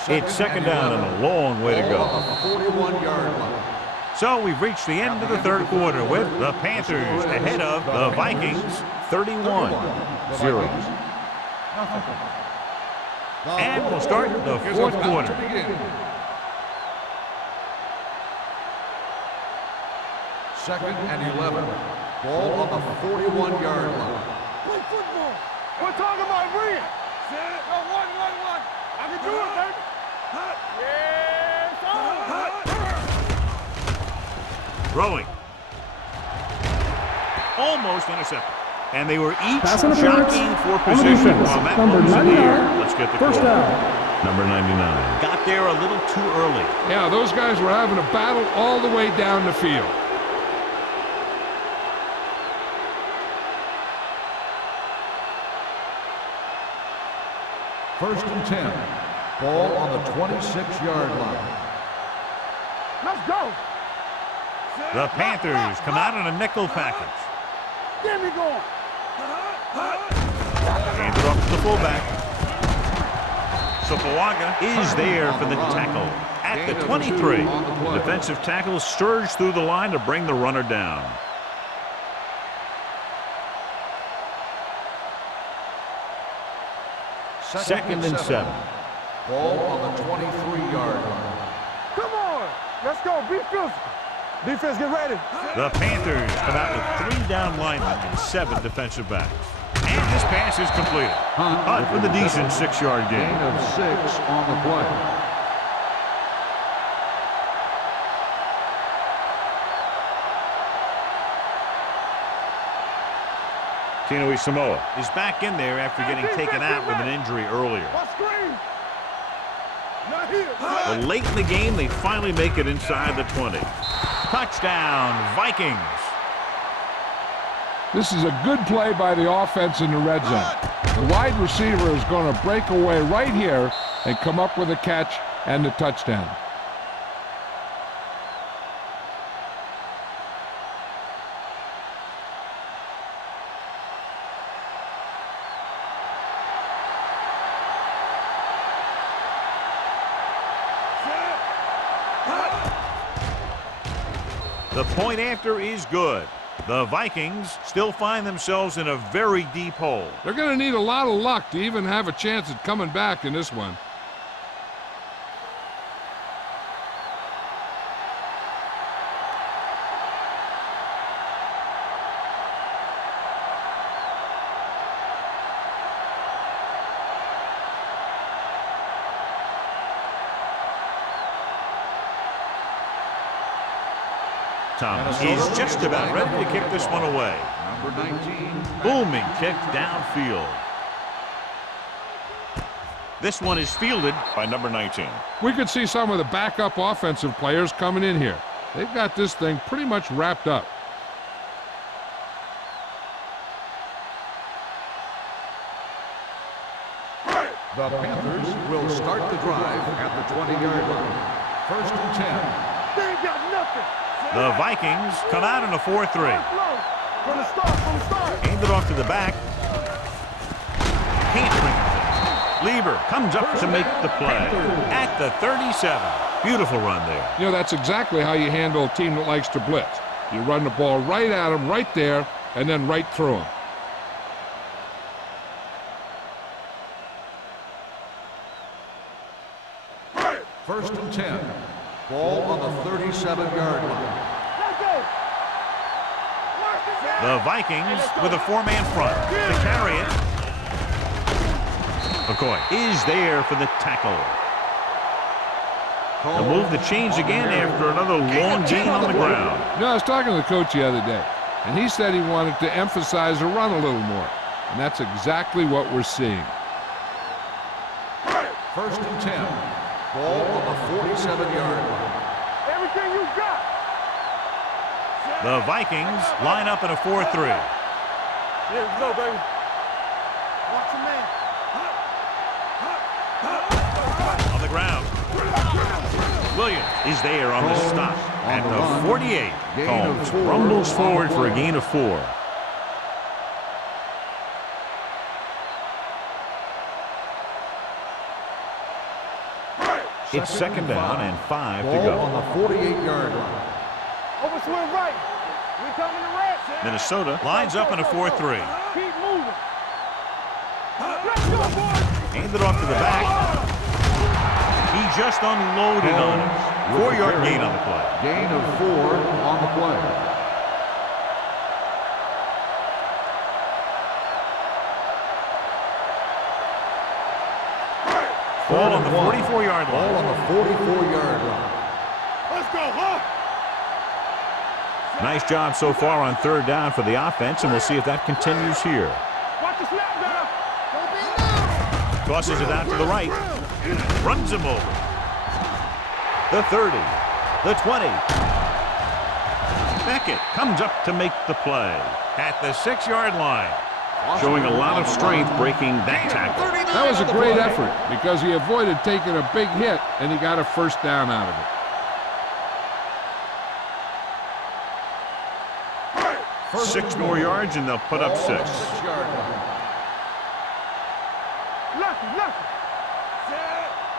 It's second down and a long way to Ball go. on the 41-yard line. So we've reached the end of the third quarter with the Panthers ahead of the Vikings 31-0. And we'll start the fourth quarter. Second and 11. Ball on the 41-yard line. Play football. We're talking about Rhea. Go one. I can do it, baby. Yes, Throwing. Almost intercepted. And they were each Pass interference jockeying for on the position defense. while that Number one was in the 99. air. Let's get the First call. down. Number 99. Got there a little too early. Yeah, those guys were having a battle all the way down the field. First and 10. Ball on the 26-yard line. let's go. The Panthers come out in a nickel package. Get me going. Hand it off to the fullback. Sopoaga is there for the tackle at the 23. The defensive tackle surged through the line to bring the runner down. Second and 7. Ball on the 23-yard line. Come on. Let's go. Be physical. Defense, get ready. The Panthers come out with 3 down linemen and 7 defensive backs. And this pass is completed. Hunt with a decent 6-yard gain. Gain of 6 on the play. Tino Samoa is back in there after getting taken out with an injury earlier. But late in the game, they finally make it inside the 20. Touchdown, Vikings. This is a good play by the offense in the red zone. The wide receiver is going to break away right here and come up with a catch and the touchdown. The point after is good. The Vikings still find themselves in a very deep hole. They're going to need a lot of luck to even have a chance at coming back in this one. Thomas is just about ready to kick this one away. Number 19. Booming kick downfield. This one is fielded by number 19. We could see some of the backup offensive players coming in here. They've got this thing pretty much wrapped up. The Panthers will start the drive at the 20-yard line. 1st and 10. They ain't got nothing. The Vikings come out in a 4-3. From the start. Hand it off to the back. Can't bring it in. Lieber comes up to make the play at the 37. Beautiful run there. You know, that's exactly how you handle a team that likes to blitz. You run the ball right at them, right there, and then right through them. First and 10. Ball on the 37-yard line. The Vikings with a 4-man front to carry it. McCoy is there for the tackle. The move to change again after another long gain on the ground. You know, I was talking to the coach the other day, and he said he wanted to emphasize the run a little more. And that's exactly what we're seeing. First and 10. Ball on the 47-yard line. Everything you got. The Vikings line up in a 4-3. Here we go, baby. Watch your man. On the ground. Williams is there on the stop at the 48. Combs rumbles forward for a gain of 4. It's 2nd down and 5 to go. On the 48-yard line. Over swing right. We coming to red. Minnesota lines up in a 4-3. Keep moving. Let's go, boys. Hand it off to the back. He just unloaded on him. 4-yard gain on the play. Gain of 4 on the play. Ball on the 44-yard Ball line. on the 44-yard line. Let's go, huh? Nice job so far on 3rd down for the offense, and we'll see if that continues here. Watch the snap down. Tosses it out to the right. Runs him over. The 30. The 20. Beckett comes up to make the play at the 6-yard line. Showing a lot of strength breaking that tackle. That was a great effort because he avoided taking a big hit, and he got a 1st down out of it. 6 more yards, and they'll put up 6. Lucky.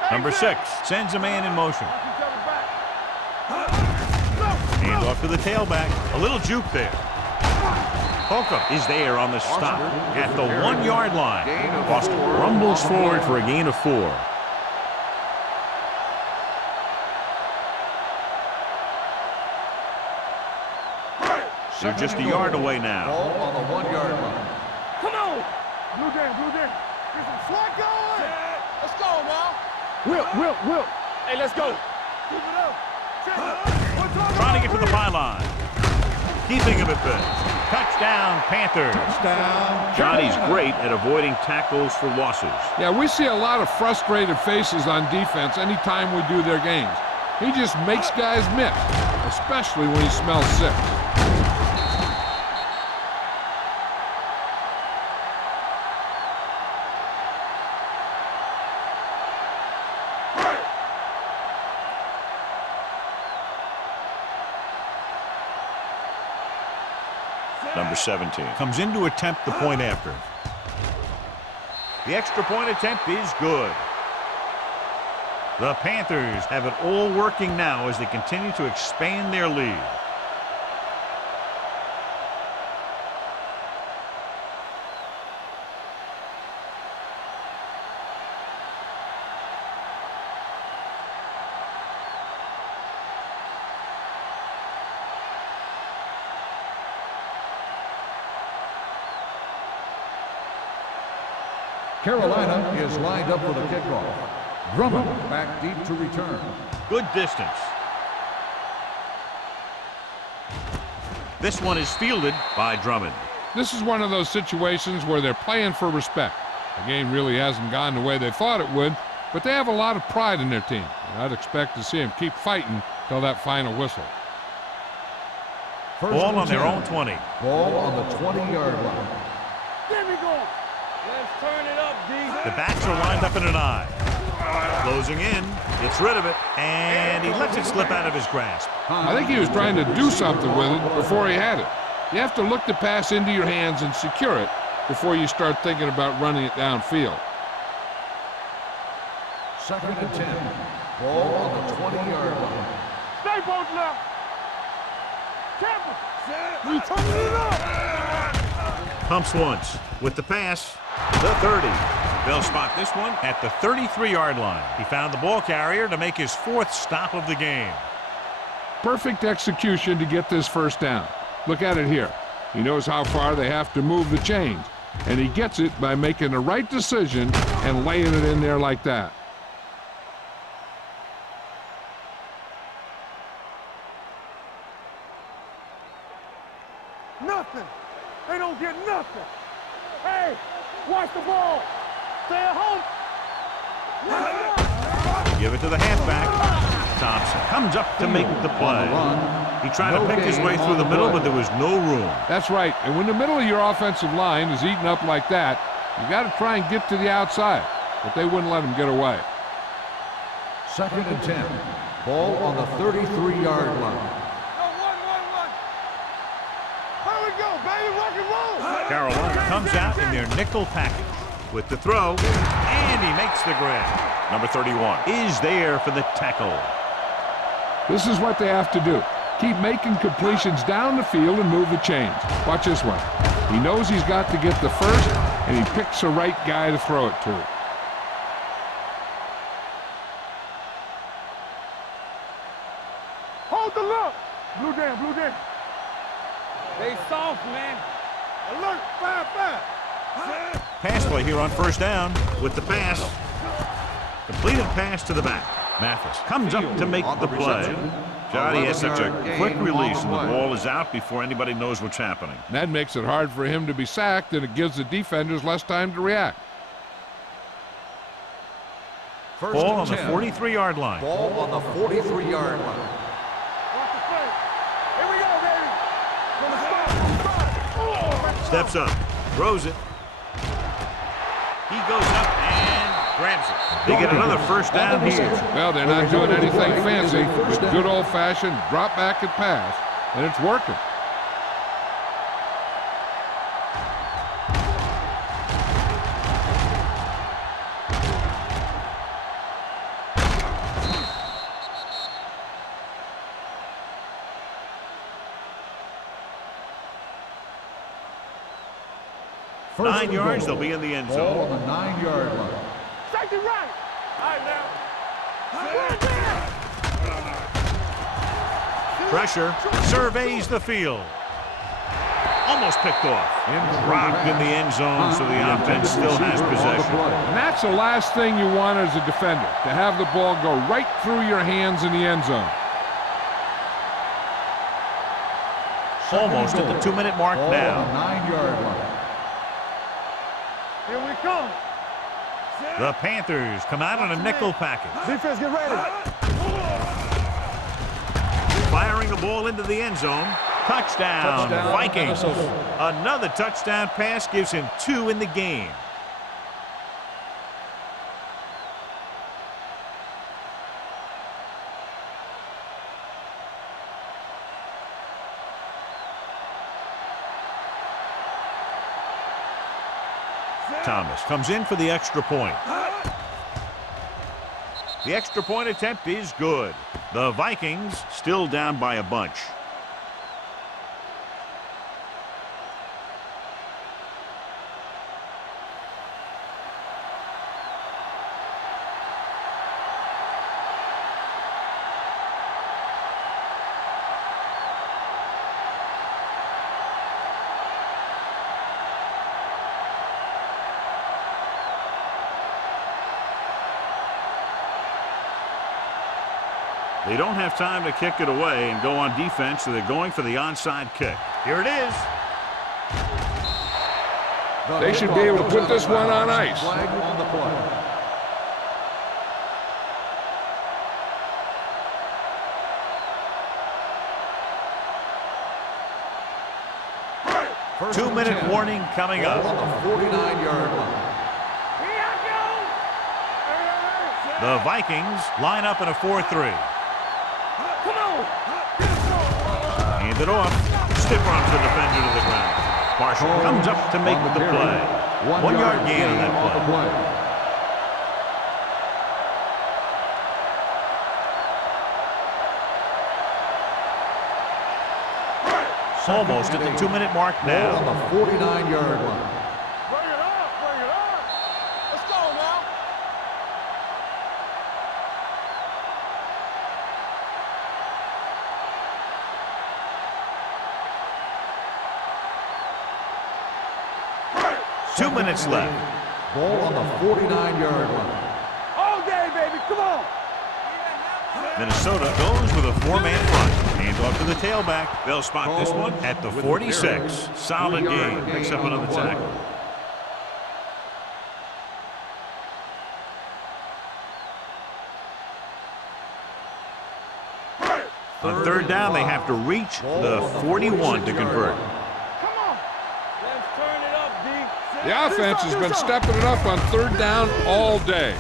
Number 6 sends a man in motion. Hand off to the tailback. A little juke there. Holcomb is there on the stop at the 1-yard line. Boston rumbles forward for a gain of 4. They're just a yard away now. Ball on the 1-yard line. Come on. Blue Jay, Blue Jay. Get some slack going. Let's go now. Will. Hey, let's go. Keep it up. Trying to get to the pylon. Keeping him at bay. Touchdown, Panthers. Johnny's great at avoiding tackles for losses. Yeah, we see a lot of frustrated faces on defense anytime we do their games. He just makes guys miss, especially when he smells sick. Number 17 comes in to attempt the point after. The extra point attempt is good. The Panthers have it all working now as they continue to expand their lead. Carolina is lined up for the kickoff. Drummond back deep to return. Good distance. This one is fielded by Drummond. This is one of those situations where they're playing for respect. The game really hasn't gone the way they thought it would, but they have a lot of pride in their team. And I'd expect to see them keep fighting till that final whistle. Ball on their own 20. Ball on the 20-yard line. There we go. Let's turn it up, D. The backs are lined up in an eye. Closing in, gets rid of it, and he lets it slip out of his grasp. I think he was trying to do something with it before he had it. You have to look the pass into your hands and secure it before you start thinking about running it downfield. 2nd and 10. Ball on the 20-yard line. Stay both left. Careful. We turning it up. Pumps once with the pass. The 30. They'll spot this one at the 33-yard line. He found the ball carrier to make his 4th stop of the game. Perfect execution to get this first down. Look at it here. He knows how far they have to move the chains, and he gets it by making the right decision and laying it in there like that. Nothing. They don't get nothing. Hey, watch the ball. Stay at home. Give it to the halfback. Thompson comes up to make the play. He tried to pick his way through the middle, but there was no room. That's right. And when the middle of your offensive line is eaten up like that, you got to try and get to the outside. But they wouldn't let him get away. 2nd and 10. Ball on the 33-yard line. Carolina comes out in their nickel package with the throw, and he makes the grab. Number 31 is there for the tackle. This is what they have to do. Keep making completions down the field and move the chains. Watch this one. He knows he's got to get the first, and he picks the right guy to throw it to. Hold the look. Blue Jam, Blue Jam. They soft, man. Alert, 5-5. Pass play here on 1st down with the pass. Completed pass to the back. Mathis comes up to make the play. Johnny has such a quick release, and the ball is out before anybody knows what's happening. That makes it hard for him to be sacked, and it gives the defenders less time to react. Ball on the 43-yard line. Ball on the 43-yard line. Watch the play. Here we go, baby. Steps up, throws it. He goes up and grabs it. They get another 1st down here. Well, they're not doing anything fancy, but good old-fashioned drop back and pass, and it's working. First 9 and yards, goal. they'll be in the end Ball zone. on the 9-yard line. Safety right. All right, now. Pressure surveys the field. Almost picked off. Dropped in the end zone, so the offense still has possession. And that's the last thing you want as a defender, to have the ball go right through your hands in the end zone. Almost at the 2-minute mark now. 9-yard line. Here we come. The Panthers come out in a nickel package. Defense, get ready. Firing the ball into the end zone. Touchdown, Vikings. Another touchdown pass gives him 2 in the game. Thomas comes in for the extra point. The extra point attempt is good. The Vikings still down by a bunch. They don't have time to kick it away and go on defense, so they're going for the onside kick. Here it is. They should be able to put this one on ice. Flag on the play. First 2-minute 10. warning coming Ball up. on the 49-yard line. The Vikings line up in a 4-3. Hand it off. Stiff arms the defender to the ground. Marshall comes up to make the play. 1 yard gain on that play. Almost at the 2-minute mark Ball now. on the 49-yard line. Bring it up, bring it up. Let's go now. Two minutes left. Ball on the 49-yard line. All day, baby, come on. Minnesota goes with a 4-man front. Hand off to the tailback. They'll spot this one at the 46. Solid game. Picks up another tackle. On third down, they have to reach the 41 to convert. Come on. Let's turn it up, D. The offense has been stepping it up on third down all day.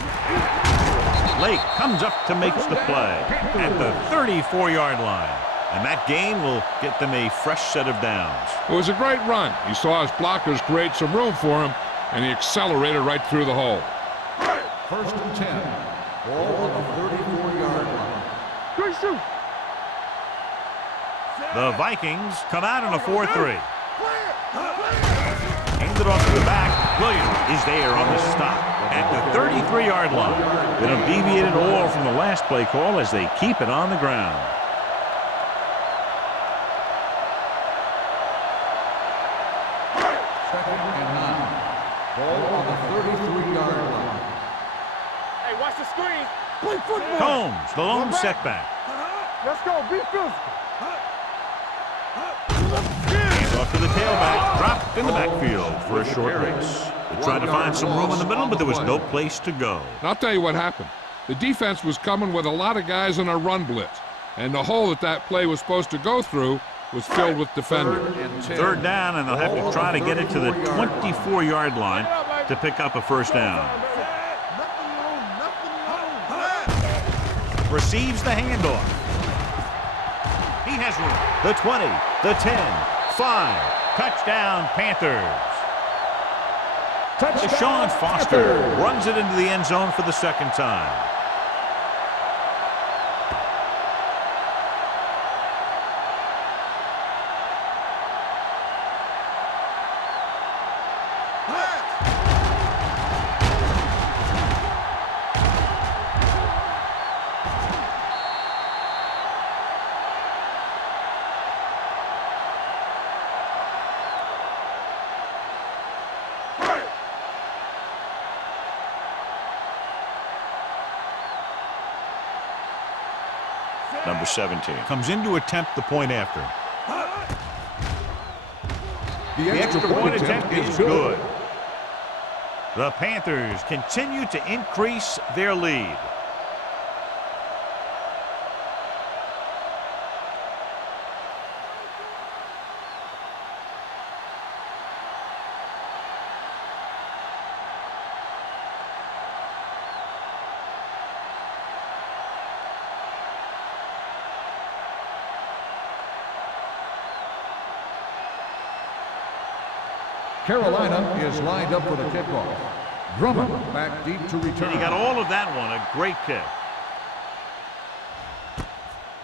Lake comes up to make the play at the 34-yard line. And that gain will get them a fresh set of downs. It was a great run. He saw his blockers create some room for him, and he accelerated right through the hole. First and 10. Ball on the 34-yard line. Good shoot. The Vikings come out in a 4-3. Handed off to the back. Williams is there on the stop at the 33-yard line. They don't deviate at all from the last play call as they keep it on the ground. Second and 9. Ball on the 33-yard line. Hey, watch the screen. Play football. Combs, the lone setback. Let's go. Be physical. Hands off to the tailback. Dropped in the backfield for a short race. They tried to find some room in the middle, but there was no place to go. And I'll tell you what happened. The defense was coming with a lot of guys in a run blitz, and the hole that play was supposed to go through was filled with defenders. Third down, and they'll have to try to get it to the 24-yard line to pick up a first down. Receives the handoff. He has room. The 20, the 10, 5. Touchdown, Panthers. Sean Foster runs it into the end zone for the second time. Number 17 comes in to attempt the point after. The extra point attempt is good. The Panthers continue to increase their lead. Carolina is lined up for the kickoff. Drummond back deep to return. And he got all of that one. A great kick.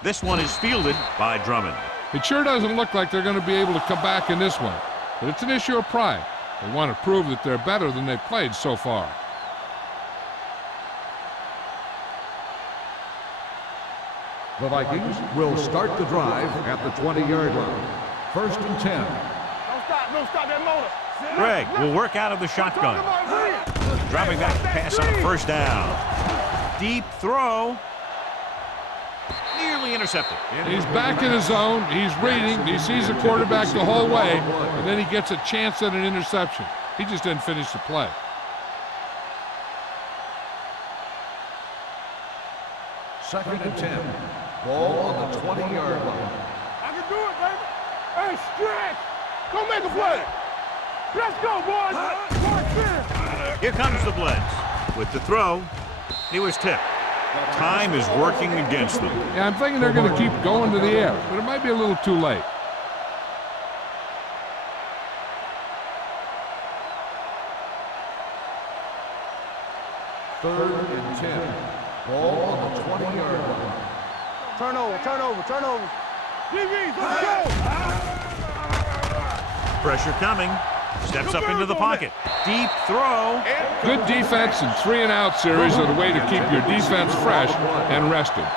This one is fielded by Drummond. It sure doesn't look like they're going to be able to come back in this one, but it's an issue of pride. They want to prove that they're better than they've played so far. The Vikings will start the drive at the 20-yard line. 1st and 10. Don't stop that motor. Greg will work out of the shotgun. Dropping back to pass on a first down. Deep throw. Nearly intercepted. He's back in his zone. He's reading. He sees the quarterback the whole way, and then he gets a chance at an interception. He just didn't finish the play. Second and 10. Ball on the 20-yard line. I can do it, baby. Hey, stretch. Go make a play. Let's go, boys. Here comes the blitz. With the throw, he was tipped. Time is working against them. Yeah, I'm thinking they're going to keep going to the air, but it might be a little too late. Third and 10. Ball on the 20-yard line. Turnover. DBs, let's go. Pressure coming. Steps up into the pocket. Deep throw. Good defense and 3-and-out series are the way to keep your defense fresh and rested.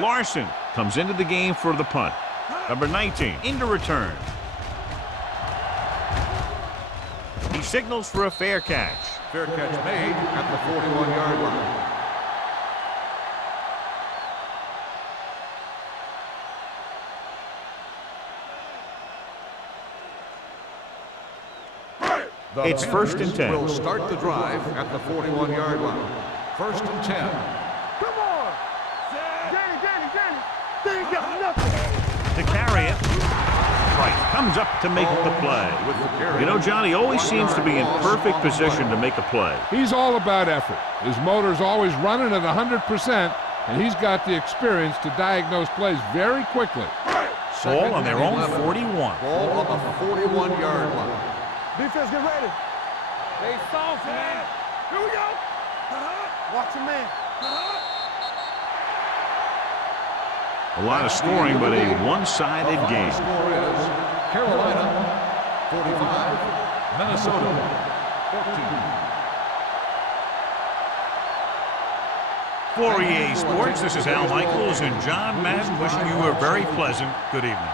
Larson comes into the game for the punt. Number 19 into return. He signals for a fair catch. Fair catch made at the 41-yard line. The It's first and 10. Will start the drive at the 41-yard line. 1st and 10. Come on. Danny. They got nothing. To carry it. Price comes up to make the play. You know, John, he always seems to be in perfect position to make a play. He's all about effort. His motor's always running at 100%, and he's got the experience to diagnose plays very quickly. Ball on their own 41. Ball on the 41-yard line. Defense, get ready. They soft, man. Here we go. Watch your man. A lot of scoring, but a one-sided game. The score is Carolina 45, Minnesota 14. For EA Sports, this is Al Michaels and John Madden wishing you a very pleasant good evening.